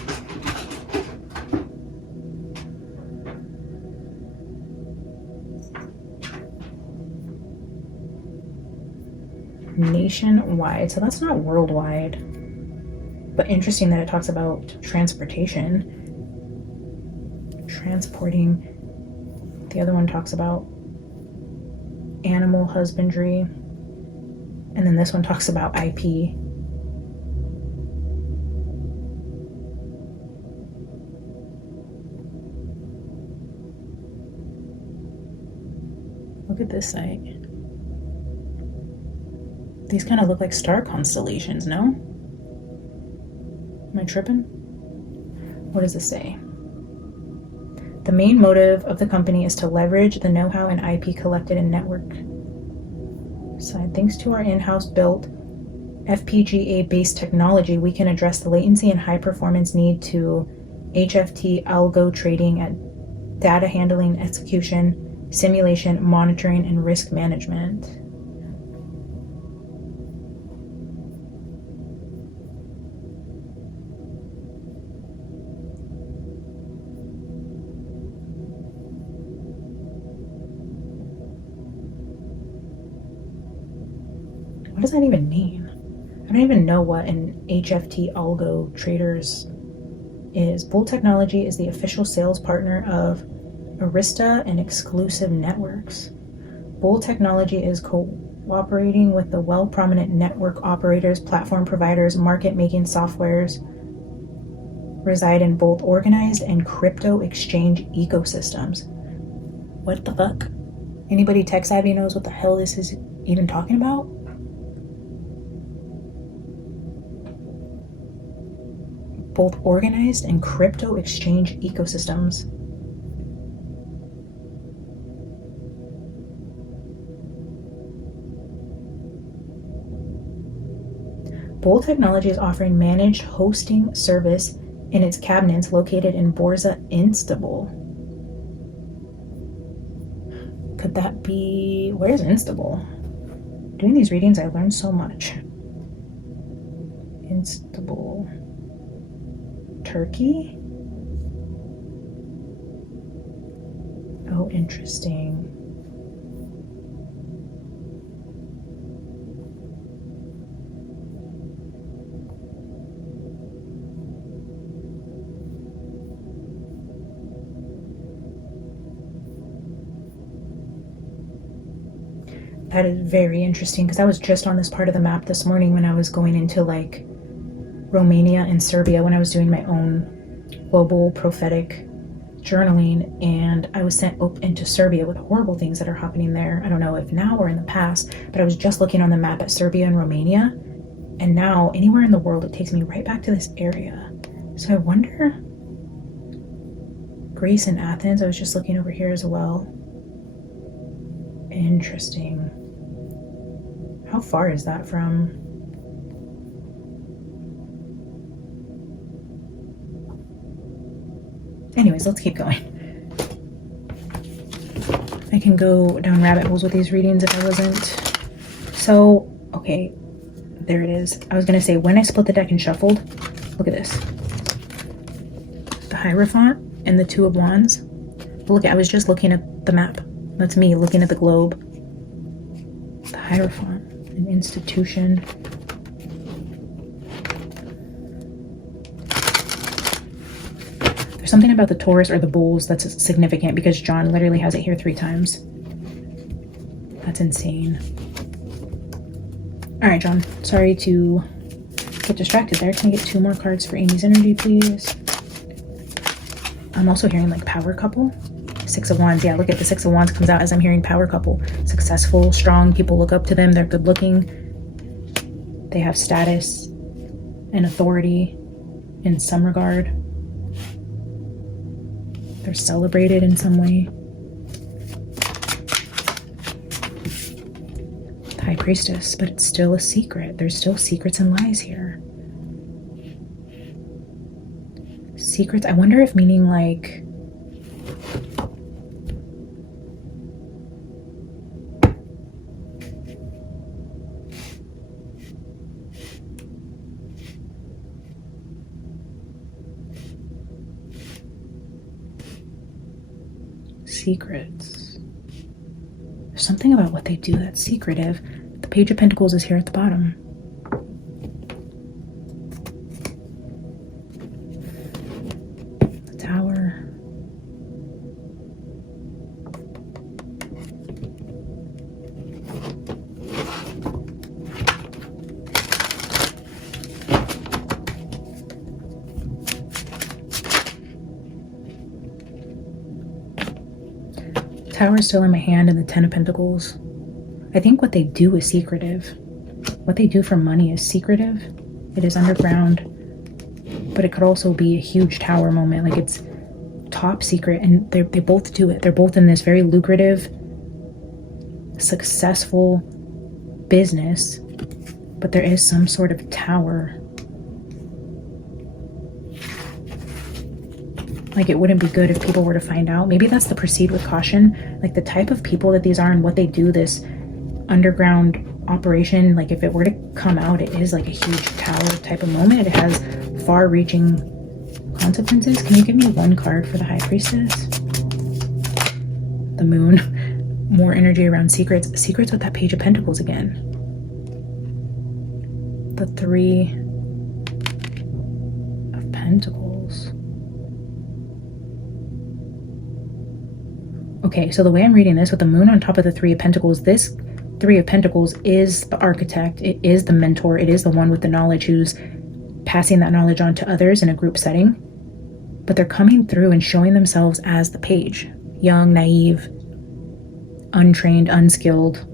Nationwide, so that's not worldwide, but interesting that it talks about transportation. Transporting. The other one talks about animal husbandry, and then this one talks about IP. Look at this site. These kind of look like star constellations, no? Am I tripping? What does this say? The main motive of the company is to leverage the know-how and IP collected in network side. Thanks to our in-house built FPGA-based technology, we can address the latency and high performance need to HFT algo trading at data handling, execution, simulation, monitoring, and risk management. What does that even mean? I don't even know what an HFT algo traders is. Bull Technology is the official sales partner of Arista and Exclusive Networks. Bull Technology is cooperating with the well-prominent network operators, platform providers, market-making softwares reside in both organized and crypto exchange ecosystems. What the fuck? Anybody tech savvy knows what the hell this is even talking about? Both organized and crypto exchange ecosystems. Bull Technology is offering managed hosting service in its cabinets located in Borza Istanbul. Could that be... Where's Istanbul? Doing these readings, I learned so much. Istanbul. Turkey? Oh, interesting. That is very interesting, because I was just on this part of the map this morning when I was going into like Romania and Serbia when I was doing my own global prophetic journaling, and I was sent up into Serbia with horrible things that are happening there. I don't know if now or in the past, but I was just looking on the map at Serbia and Romania, and now anywhere in the world it takes me right back to this area. So I wonder, Greece and Athens, I was just looking over here as well. Interesting. How far is that from? Anyways, let's keep going. I can go down rabbit holes with these readings if I wasn't. So, okay, there it is. I was gonna say, when I split the deck and shuffled, look at this. The Hierophant and the Two of Wands. But look, I was just looking at the map. That's me looking at the globe. The Hierophant, an institution. There's something about the Taurus or the bulls that's significant, because John literally has it here 3 times. That's insane. All right, John, sorry to get distracted there. Can I get 2 more cards for Amy's energy, please? I'm also hearing like power couple. 6 of Wands. Yeah, look at the 6 of Wands comes out as I'm hearing power couple. Successful, strong, people look up to them. They're good looking. They have status and authority in some regard. They're celebrated in some way. The High Priestess, but it's still a secret. There's still secrets and lies here. Secrets, I wonder if meaning like secrets. There's something about what they do that's secretive. The Page of Pentacles is here at the bottom. The Tower. Tower is still in my hand, and the 10 of Pentacles. I think what they do is secretive. What they do for money is secretive. It is underground, but it could also be a huge tower moment. Like it's top secret, and they both do it. They're both in this very lucrative, successful business, but there is some sort of tower. Like it wouldn't be good if people were to find out. Maybe that's the proceed with caution. Like the type of people that these are and what they do, this underground operation, like if it were to come out, it is like a huge tower type of moment. It has far-reaching consequences. Can you give me 1 card for the High Priestess? The Moon. More energy around secrets. Secrets with that Page of Pentacles again. The 3 of Pentacles. Okay, so the way I'm reading this, with the Moon on top of the 3 of Pentacles, this 3 of Pentacles is the architect. It is the mentor. It is the one with the knowledge who's passing that knowledge on to others in a group setting. But they're coming through and showing themselves as the Page. Young, naive, untrained, unskilled.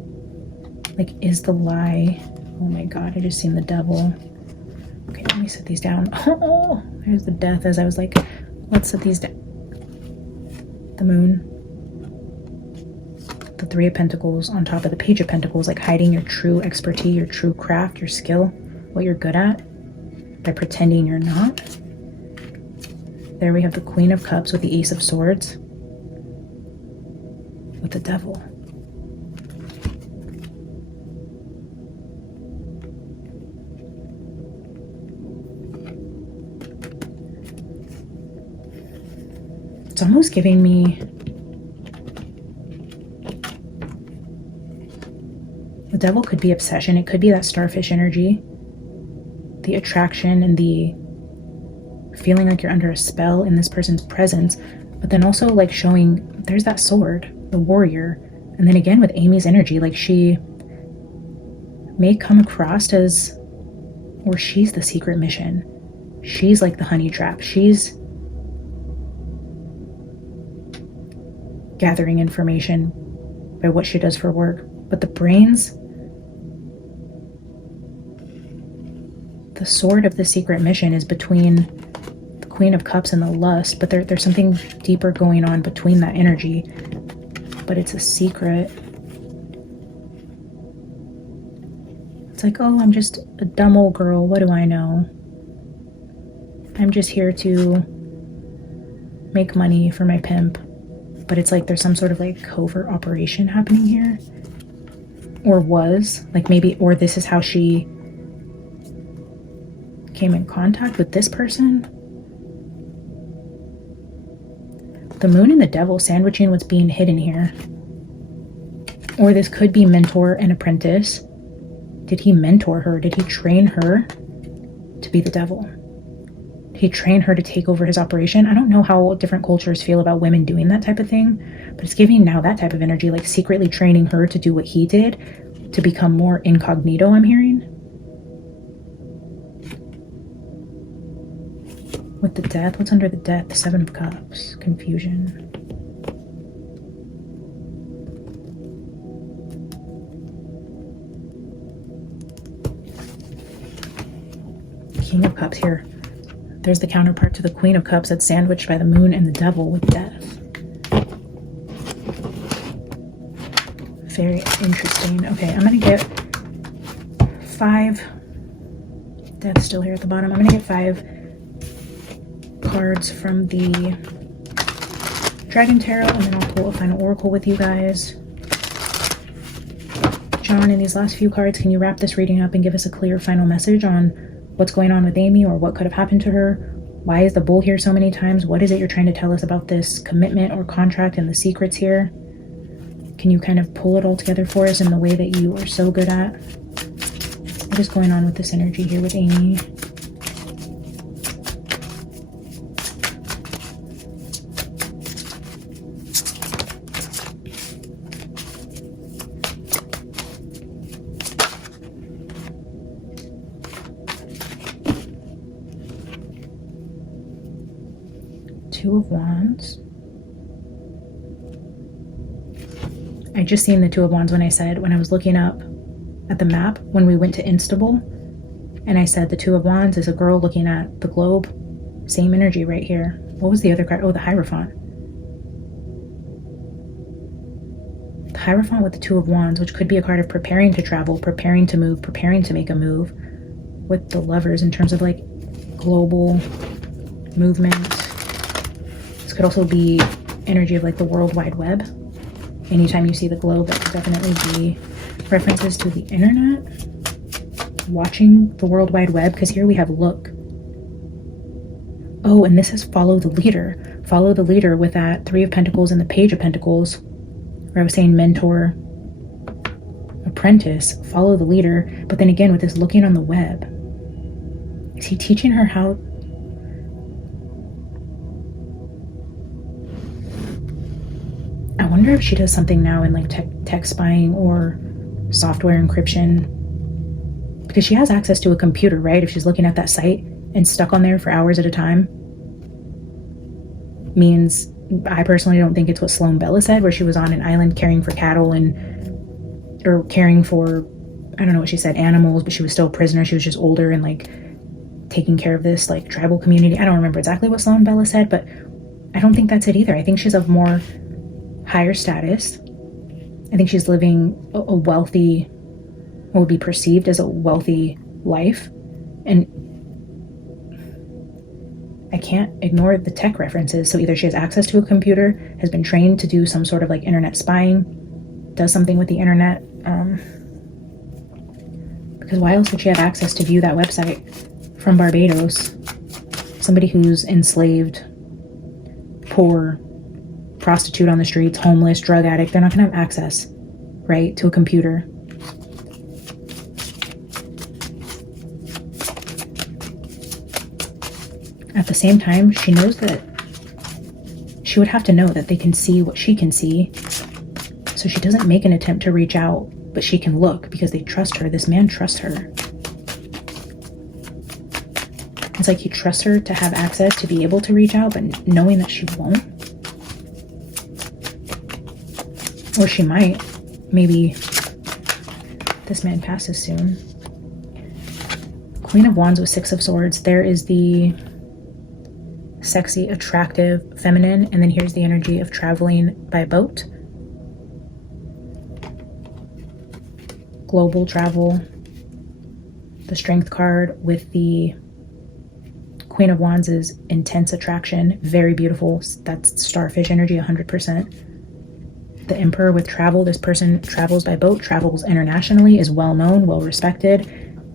Like, is the lie... Oh my god, I just seen the Devil. Okay, let me set these down. Oh, there's the Death as I was like, let's set these down. The Moon. The 3 of Pentacles on top of the Page of Pentacles, like hiding your true expertise, your true craft, your skill, what you're good at, by pretending you're not. There we have the Queen of Cups with the Ace of Swords, with the Devil. It's almost giving me... The Devil could be obsession. It could be that starfish energy. The attraction and the feeling like you're under a spell in this person's presence. But then also like showing, there's that sword, the warrior. And then again with Amy's energy, like she may come across as, or she's the secret mission. She's like the honey trap. She's gathering information by what she does for work. But the brains, the sword of the secret mission is between the Queen of Cups and the Lust, but there's something deeper going on between that energy. But it's a secret. It's like, oh, I'm just a dumb old girl. What do I know? I'm just here to make money for my pimp. But it's like there's some sort of like covert operation happening here. Or was. Like maybe, or this is how she came in contact with this person. The moon and the devil sandwiching what's being hidden here. Or this could be mentor and apprentice. Did he mentor her? Did he train her to be the devil? Did he train her to take over his operation? I don't know how different cultures feel about women doing that type of thing, but it's giving now that type of energy, like secretly training her to do what he did, to become more incognito, I'm hearing. With the death, what's under the death? The Seven of Cups, confusion. King of Cups here. There's the counterpart to the Queen of Cups that's sandwiched by the moon and the devil with death. Very interesting. Okay, I'm gonna get 5. Death still here at the bottom. I'm gonna get 5 cards from the Dragon Tarot, and then I'll pull a final oracle with you guys. John, in these last few cards, can you wrap this reading up and give us a clear final message on what's going on with Amy, or what could have happened to her? Why is the bull here so many times? What is it you're trying to tell us about this commitment or contract and the secrets here? Can you kind of pull it all together for us in the way that you are so good at? What is going on with this energy here with Amy? Two of Wands. I just seen the Two of Wands when I was looking up at the map when we went to Instable, and I said the Two of Wands is a girl looking at the globe. Same energy right here. What was the other card? Oh, the Hierophant. The Hierophant with the Two of Wands, which could be a card of preparing to travel, preparing to move, preparing to make a move, with the Lovers in terms of like global movement. Could also be energy of like the World Wide Web. Anytime you see the globe, that could definitely be references to the internet. Watching the World Wide Web, because here we have look. Oh, and this is follow the leader. Follow the leader with that Three of Pentacles and the Page of Pentacles, where I was saying mentor, apprentice, follow the leader. But then again with this looking on the web, is he teaching her how? I wonder if she does something now in like tech spying or software encryption, because she has access to a computer, right? If she's looking at that site and stuck on there for hours at a time, means I personally don't think it's what Sloane Bella said, where she was on an island caring for cattle or caring for, I don't know what she said, animals, but she was still a prisoner. She was just older and like taking care of this like tribal community. I don't remember exactly what Sloane Bella said, but I don't think that's it either. I think she's of more higher status. I think she's living a wealthy, what would be perceived as a wealthy life. And I can't ignore the tech references. So either she has access to a computer, has been trained to do some sort of like internet spying, does something with the internet. Because why else would she have access to view that website from Barbados? Somebody who's enslaved, poor, prostitute on the streets, homeless, drug addict, they're not going to have access, right, to a computer. At the same time, she knows that she would have to know that they can see what she can see. So she doesn't make an attempt to reach out, but she can look because they trust her. This man trusts her. It's like he trusts her to have access to be able to reach out, but knowing that she won't. Or she might. Maybe this man passes soon. Queen of Wands with Six of Swords. There is the sexy, attractive, feminine, and then here's the energy of traveling by boat. Global travel. The Strength card with the Queen of Wands is intense attraction, very beautiful. That's starfish energy, 100%. The Emperor with travel. This person travels by boat, travels internationally, is well known, well respected.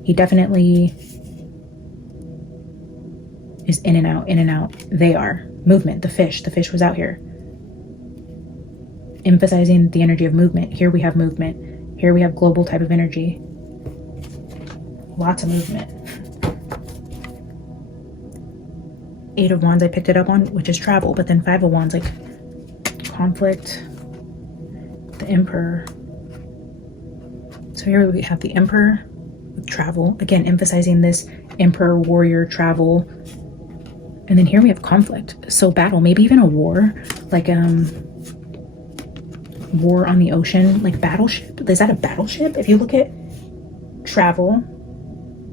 He definitely is in and out, in and out. They are. Movement, the fish was out here. Emphasizing the energy of movement. Here we have movement. Here we have global type of energy. Lots of movement. Eight of Wands I picked it up on, which is travel, but then Five of Wands, like conflict. The Emperor. So here we have the Emperor with travel. Again, emphasizing this Emperor, warrior, travel. And then here we have conflict. So battle, maybe even a war, like war on the ocean, like battleship. Is that a battleship? If you look at travel,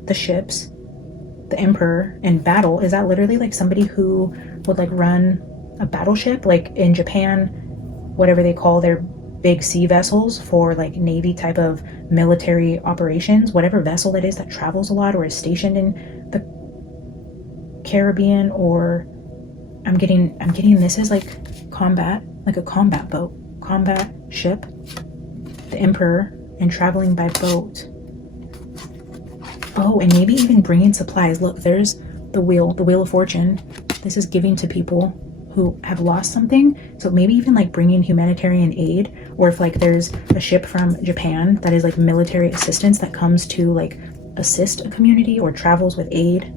the ships, the Emperor, and battle, is that literally like somebody who would like run a battleship, like in Japan, whatever they call their big sea vessels for like Navy type of military operations, whatever vessel it is that travels a lot or is stationed in the Caribbean, or I'm getting this is like combat, like a combat boat, combat ship, the Emperor, and traveling by boat. Oh, and maybe even bringing supplies. Look, there's the wheel of fortune. This is giving to people who have lost something. So maybe even like bringing humanitarian aid, or if like there's a ship from Japan that is like military assistance that comes to like assist a community or travels with aid.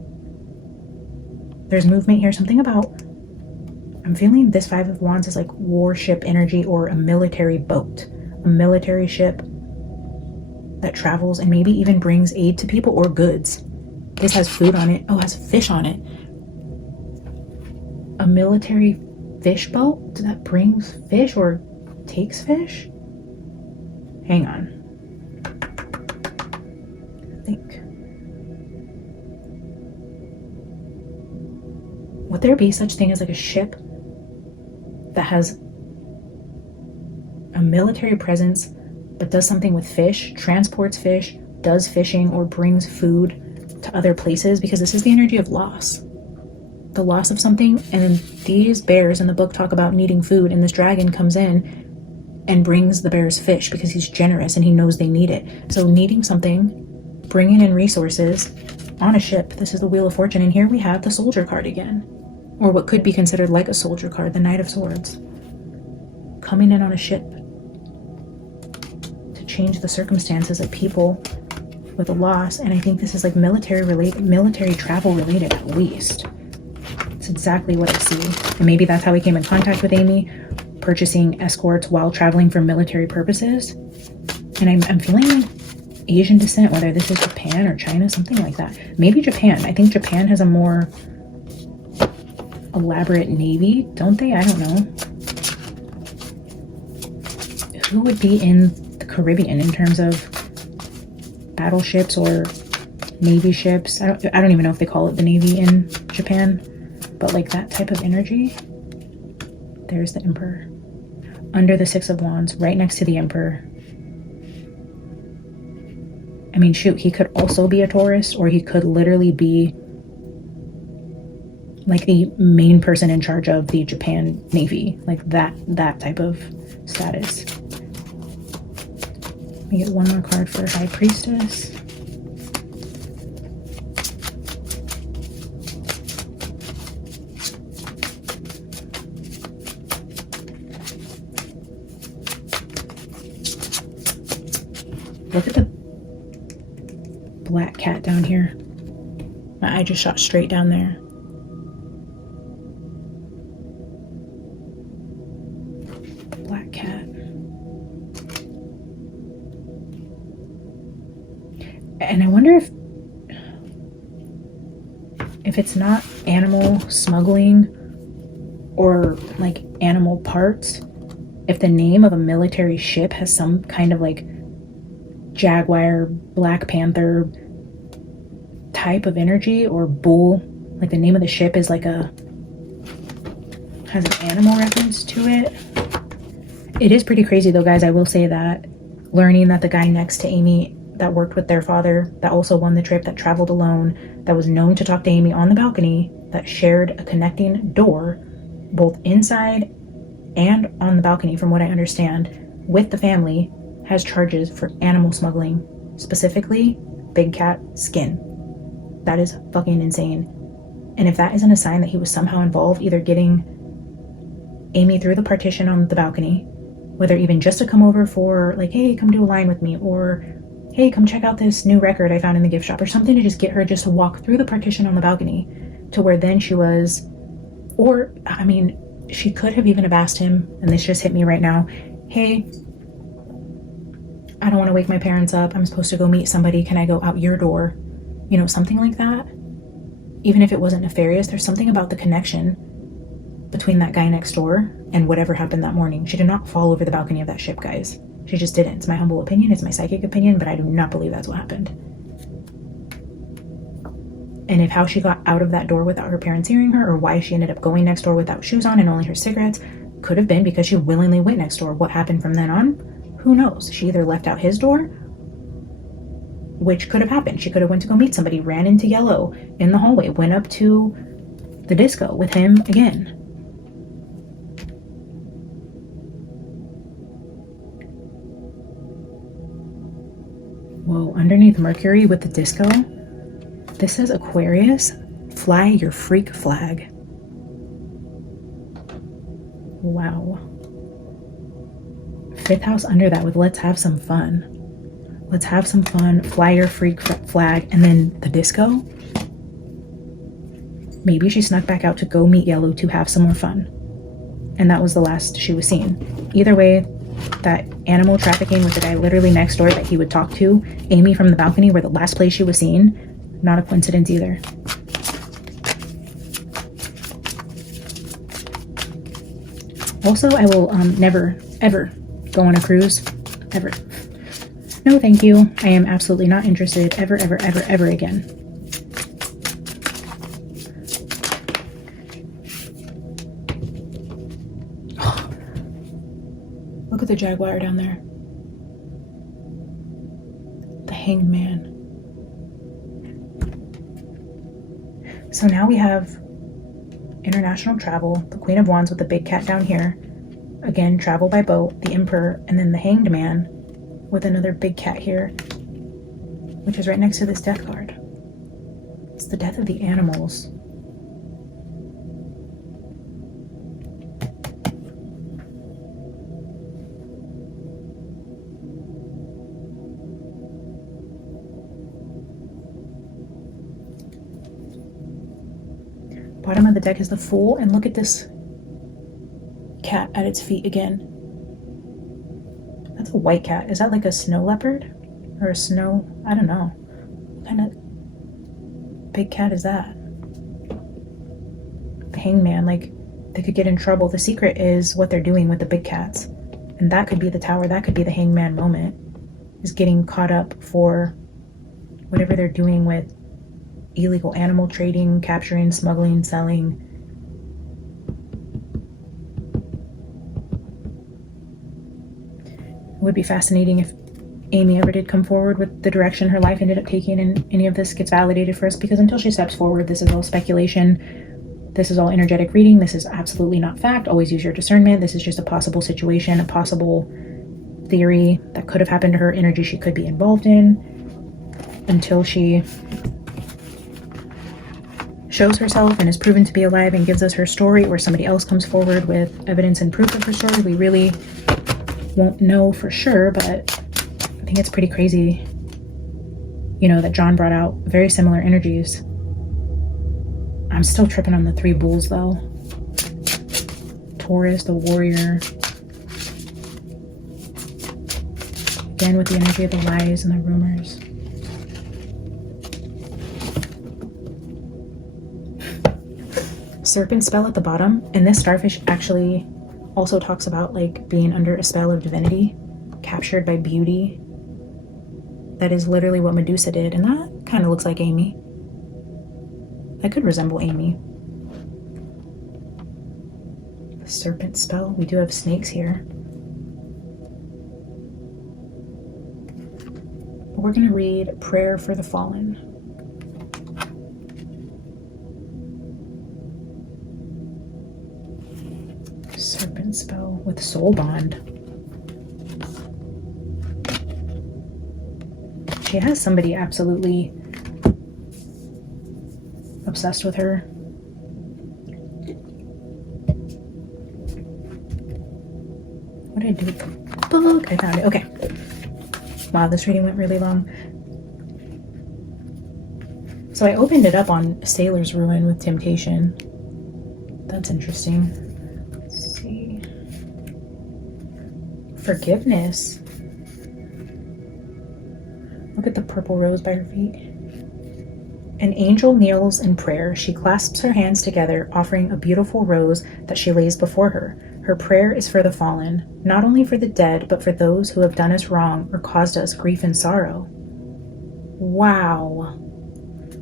There's movement here. Something about, I'm feeling this Five of Wands is like warship energy, or a military boat, a military ship that travels and maybe even brings aid to people or goods. This has food on it. Oh, it has fish on it. A military fish boat that brings fish or takes fish? Hang on. I think. Would there be such thing as like a ship that has a military presence but does something with fish, transports fish, does fishing, or brings food to other places? Because this is the energy of loss. The loss of something, and then these bears in the book talk about needing food, and this dragon comes in and brings the bears fish because he's generous and he knows they need it. So needing something, bringing in resources on a ship. This is the Wheel of Fortune, and here we have the Soldier card again, or what could be considered like a soldier card, the Knight of Swords, coming in on a ship to change the circumstances of people with a loss. And I think this is like military travel related, at least. It's exactly what I see. And maybe that's how we came in contact with Amy, purchasing escorts while traveling for military purposes. And I'm feeling like Asian descent, whether this is Japan or China, something like that. Maybe Japan. I think Japan has a more elaborate navy, don't they? I don't know. Who would be in the Caribbean in terms of battleships or navy ships? I don't even know if they call it the navy in Japan, but like that type of energy. There's the Emperor under the Six of Wands, right next to the Emperor. I mean, shoot, he could also be a Taurus, or he could literally be like the main person in charge of the Japan Navy, like that type of status. Let me get one more card for High Priestess. Look at the black cat down here. My eye just shot straight down there. Black cat. wonder if it's not animal smuggling or like animal parts, if the name of a military ship has some kind of like Jaguar, Black Panther type of energy, or bull, like the name of the ship is like has an animal reference to it. It is pretty crazy though, guys. I will say that learning that the guy next to Amy that worked with their father, that also won the trip, that traveled alone, that was known to talk to Amy on the balcony, that shared a connecting door both inside and on the balcony, from what I understand, with the family, has charges for animal smuggling, specifically big cat skin. That is fucking insane. And if that isn't a sign that he was somehow involved, either getting Amy through the partition on the balcony, whether even just to come over for like, hey, come do a line with me, or hey, come check out this new record I found in the gift shop, or something to just get her just to walk through the partition on the balcony, to where then she was, or I mean, she could have even have asked him, and this just hit me right now, hey, I don't want to wake my parents up, I'm supposed to go meet somebody, can I go out your door? You know, something like that. Even if it wasn't nefarious, there's something about the connection between that guy next door and whatever happened that morning. She did not fall over the balcony of that ship, guys. She just didn't. It's my humble opinion, it's my psychic opinion, but I do not believe that's what happened. And if how she got out of that door without her parents hearing her, or why she ended up going next door without shoes on and only her cigarettes, could have been because she willingly went next door. What happened from then on? Who knows? She either left out his door, which could have happened. She could have went to go meet somebody, ran into Yellow in the hallway, went up to the disco with him again. Whoa, underneath Mercury with the disco, this says Aquarius, fly your freak flag. Wow. 5th house under that with let's have some fun. Let's have some fun, fly your freak flag, and then the disco. Maybe she snuck back out to go meet Yellow to have some more fun. And that was the last she was seen. Either way, that animal trafficking with the guy literally next door that he would talk to, Amy from the balcony, were the last place she was seen. Not a coincidence either. Also, I will never, ever go on a cruise. Ever. No, thank you. I am absolutely not interested ever, ever, ever, ever again. Look at the Jaguar down there. The Hanged Man. So now we have international travel, the Queen of Wands with the big cat down here. Again, travel by boat, the Emperor, and then the Hanged Man with another big cat here, which is right next to this death card. It's the death of the animals. Bottom of the deck is the Fool, and look at this cat at its feet again. That's a white cat. Is that like a snow leopard? Or a snow, I don't know. What kind of big cat is that? The Hangman, like they could get in trouble. The secret is what they're doing with the big cats. And that could be the Tower, that could be the Hangman moment. Is getting caught up for whatever they're doing with illegal animal trading, capturing, smuggling, selling. It would be fascinating if Amy ever did come forward with the direction her life ended up taking, and any of this gets validated for us, because until she steps forward, this is all speculation. This is all energetic reading. This is absolutely not fact. Always use your discernment. This is just a possible situation, a possible theory that could have happened to her, energy she could be involved in, until she shows herself and is proven to be alive and gives us her story, or somebody else comes forward with evidence and proof of her story. We really won't know for sure, but I think it's pretty crazy, you know, that John brought out very similar energies. I'm still tripping on the 3 bulls though. Taurus, the warrior. Again with the energy of the lies and the rumors. serpent spell at the bottom, and this starfish actually also talks about like being under a spell of divinity, captured by beauty. That is literally what Medusa did, and that kind of looks like Amy. That could resemble Amy. The serpent spell. We do have snakes here. We're going to read Prayer for the Fallen. Serpent spell with soul bond. She has somebody absolutely obsessed with her. What did I do with the book? I found it. Okay. Wow, this reading went really long. So I opened it up on Sailor's Ruin with Temptation. That's interesting. Let's see. Forgiveness. Look at the purple rose by her feet. An angel kneels in prayer. She clasps her hands together, offering a beautiful rose that she lays before her. Her prayer is for the fallen, not only for the dead, but for those who have done us wrong or caused us grief and sorrow. Wow.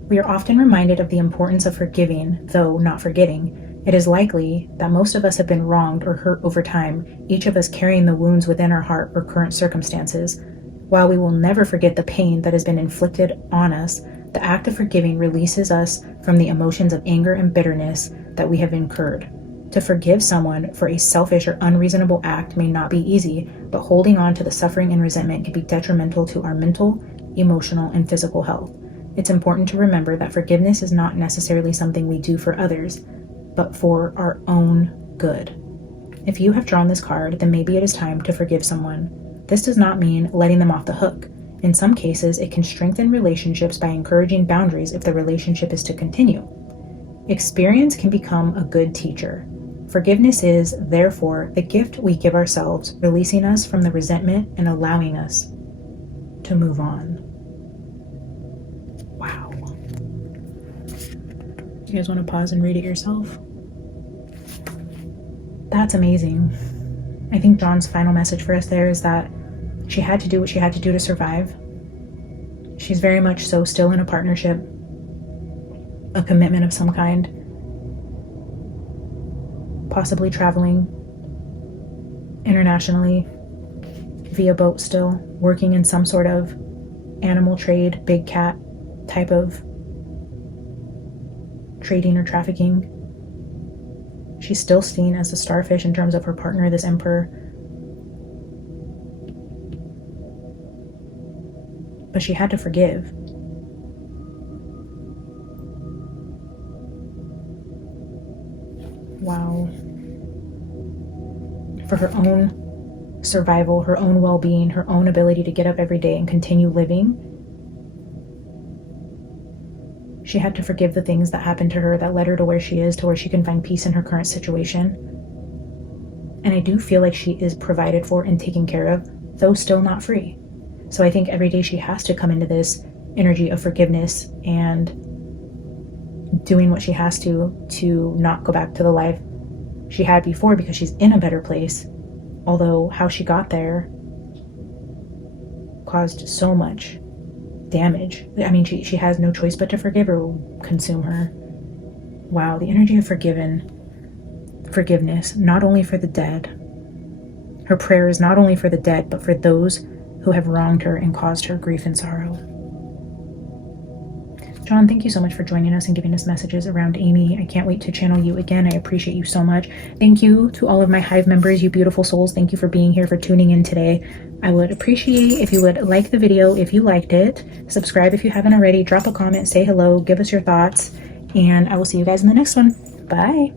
We are often reminded of the importance of forgiving, though not forgetting. It is likely that most of us have been wronged or hurt over time, each of us carrying the wounds within our heart or current circumstances. While we will never forget the pain that has been inflicted on us, the act of forgiving releases us from the emotions of anger and bitterness that we have incurred. To forgive someone for a selfish or unreasonable act may not be easy, but holding on to the suffering and resentment can be detrimental to our mental, emotional, and physical health. It's important to remember that forgiveness is not necessarily something we do for others, but for our own good. If you have drawn this card, then maybe it is time to forgive someone. This does not mean letting them off the hook. In some cases, it can strengthen relationships by encouraging boundaries if the relationship is to continue. Experience can become a good teacher. Forgiveness is, therefore, the gift we give ourselves, releasing us from the resentment and allowing us to move on. Wow. You guys want to pause and read it yourself? That's amazing. I think John's final message for us there is that she had to do what she had to do to survive. She's very much so still in a partnership, a commitment of some kind, possibly traveling internationally via boat still, working in some sort of animal trade, big cat type of trading or trafficking. She's still seen as the starfish in terms of her partner, this emperor. But she had to forgive. Wow. For her own survival, her own well-being, her own ability to get up every day and continue living, she had to forgive the things that happened to her that led her to where she is, to where she can find peace in her current situation. And I do feel like she is provided for and taken care of, though still not free. So I think every day she has to come into this energy of forgiveness and doing what she has to not go back to the life she had before, because she's in a better place. Although how she got there caused so much damage. I mean, she has no choice but to forgive or will consume her. Wow, the energy of forgiveness, not only for the dead. Her prayer is not only for the dead, but for those who have wronged her and caused her grief and sorrow. John, thank you so much for joining us and giving us messages around Amy. I can't wait to channel you again. I appreciate you so much. Thank you to all of my Hive members, you beautiful souls. Thank you for being here, for tuning in today. I would appreciate if you would like the video if you liked it, subscribe if you haven't already, drop a comment, say hello, give us your thoughts, and I will see you guys in the next one. Bye.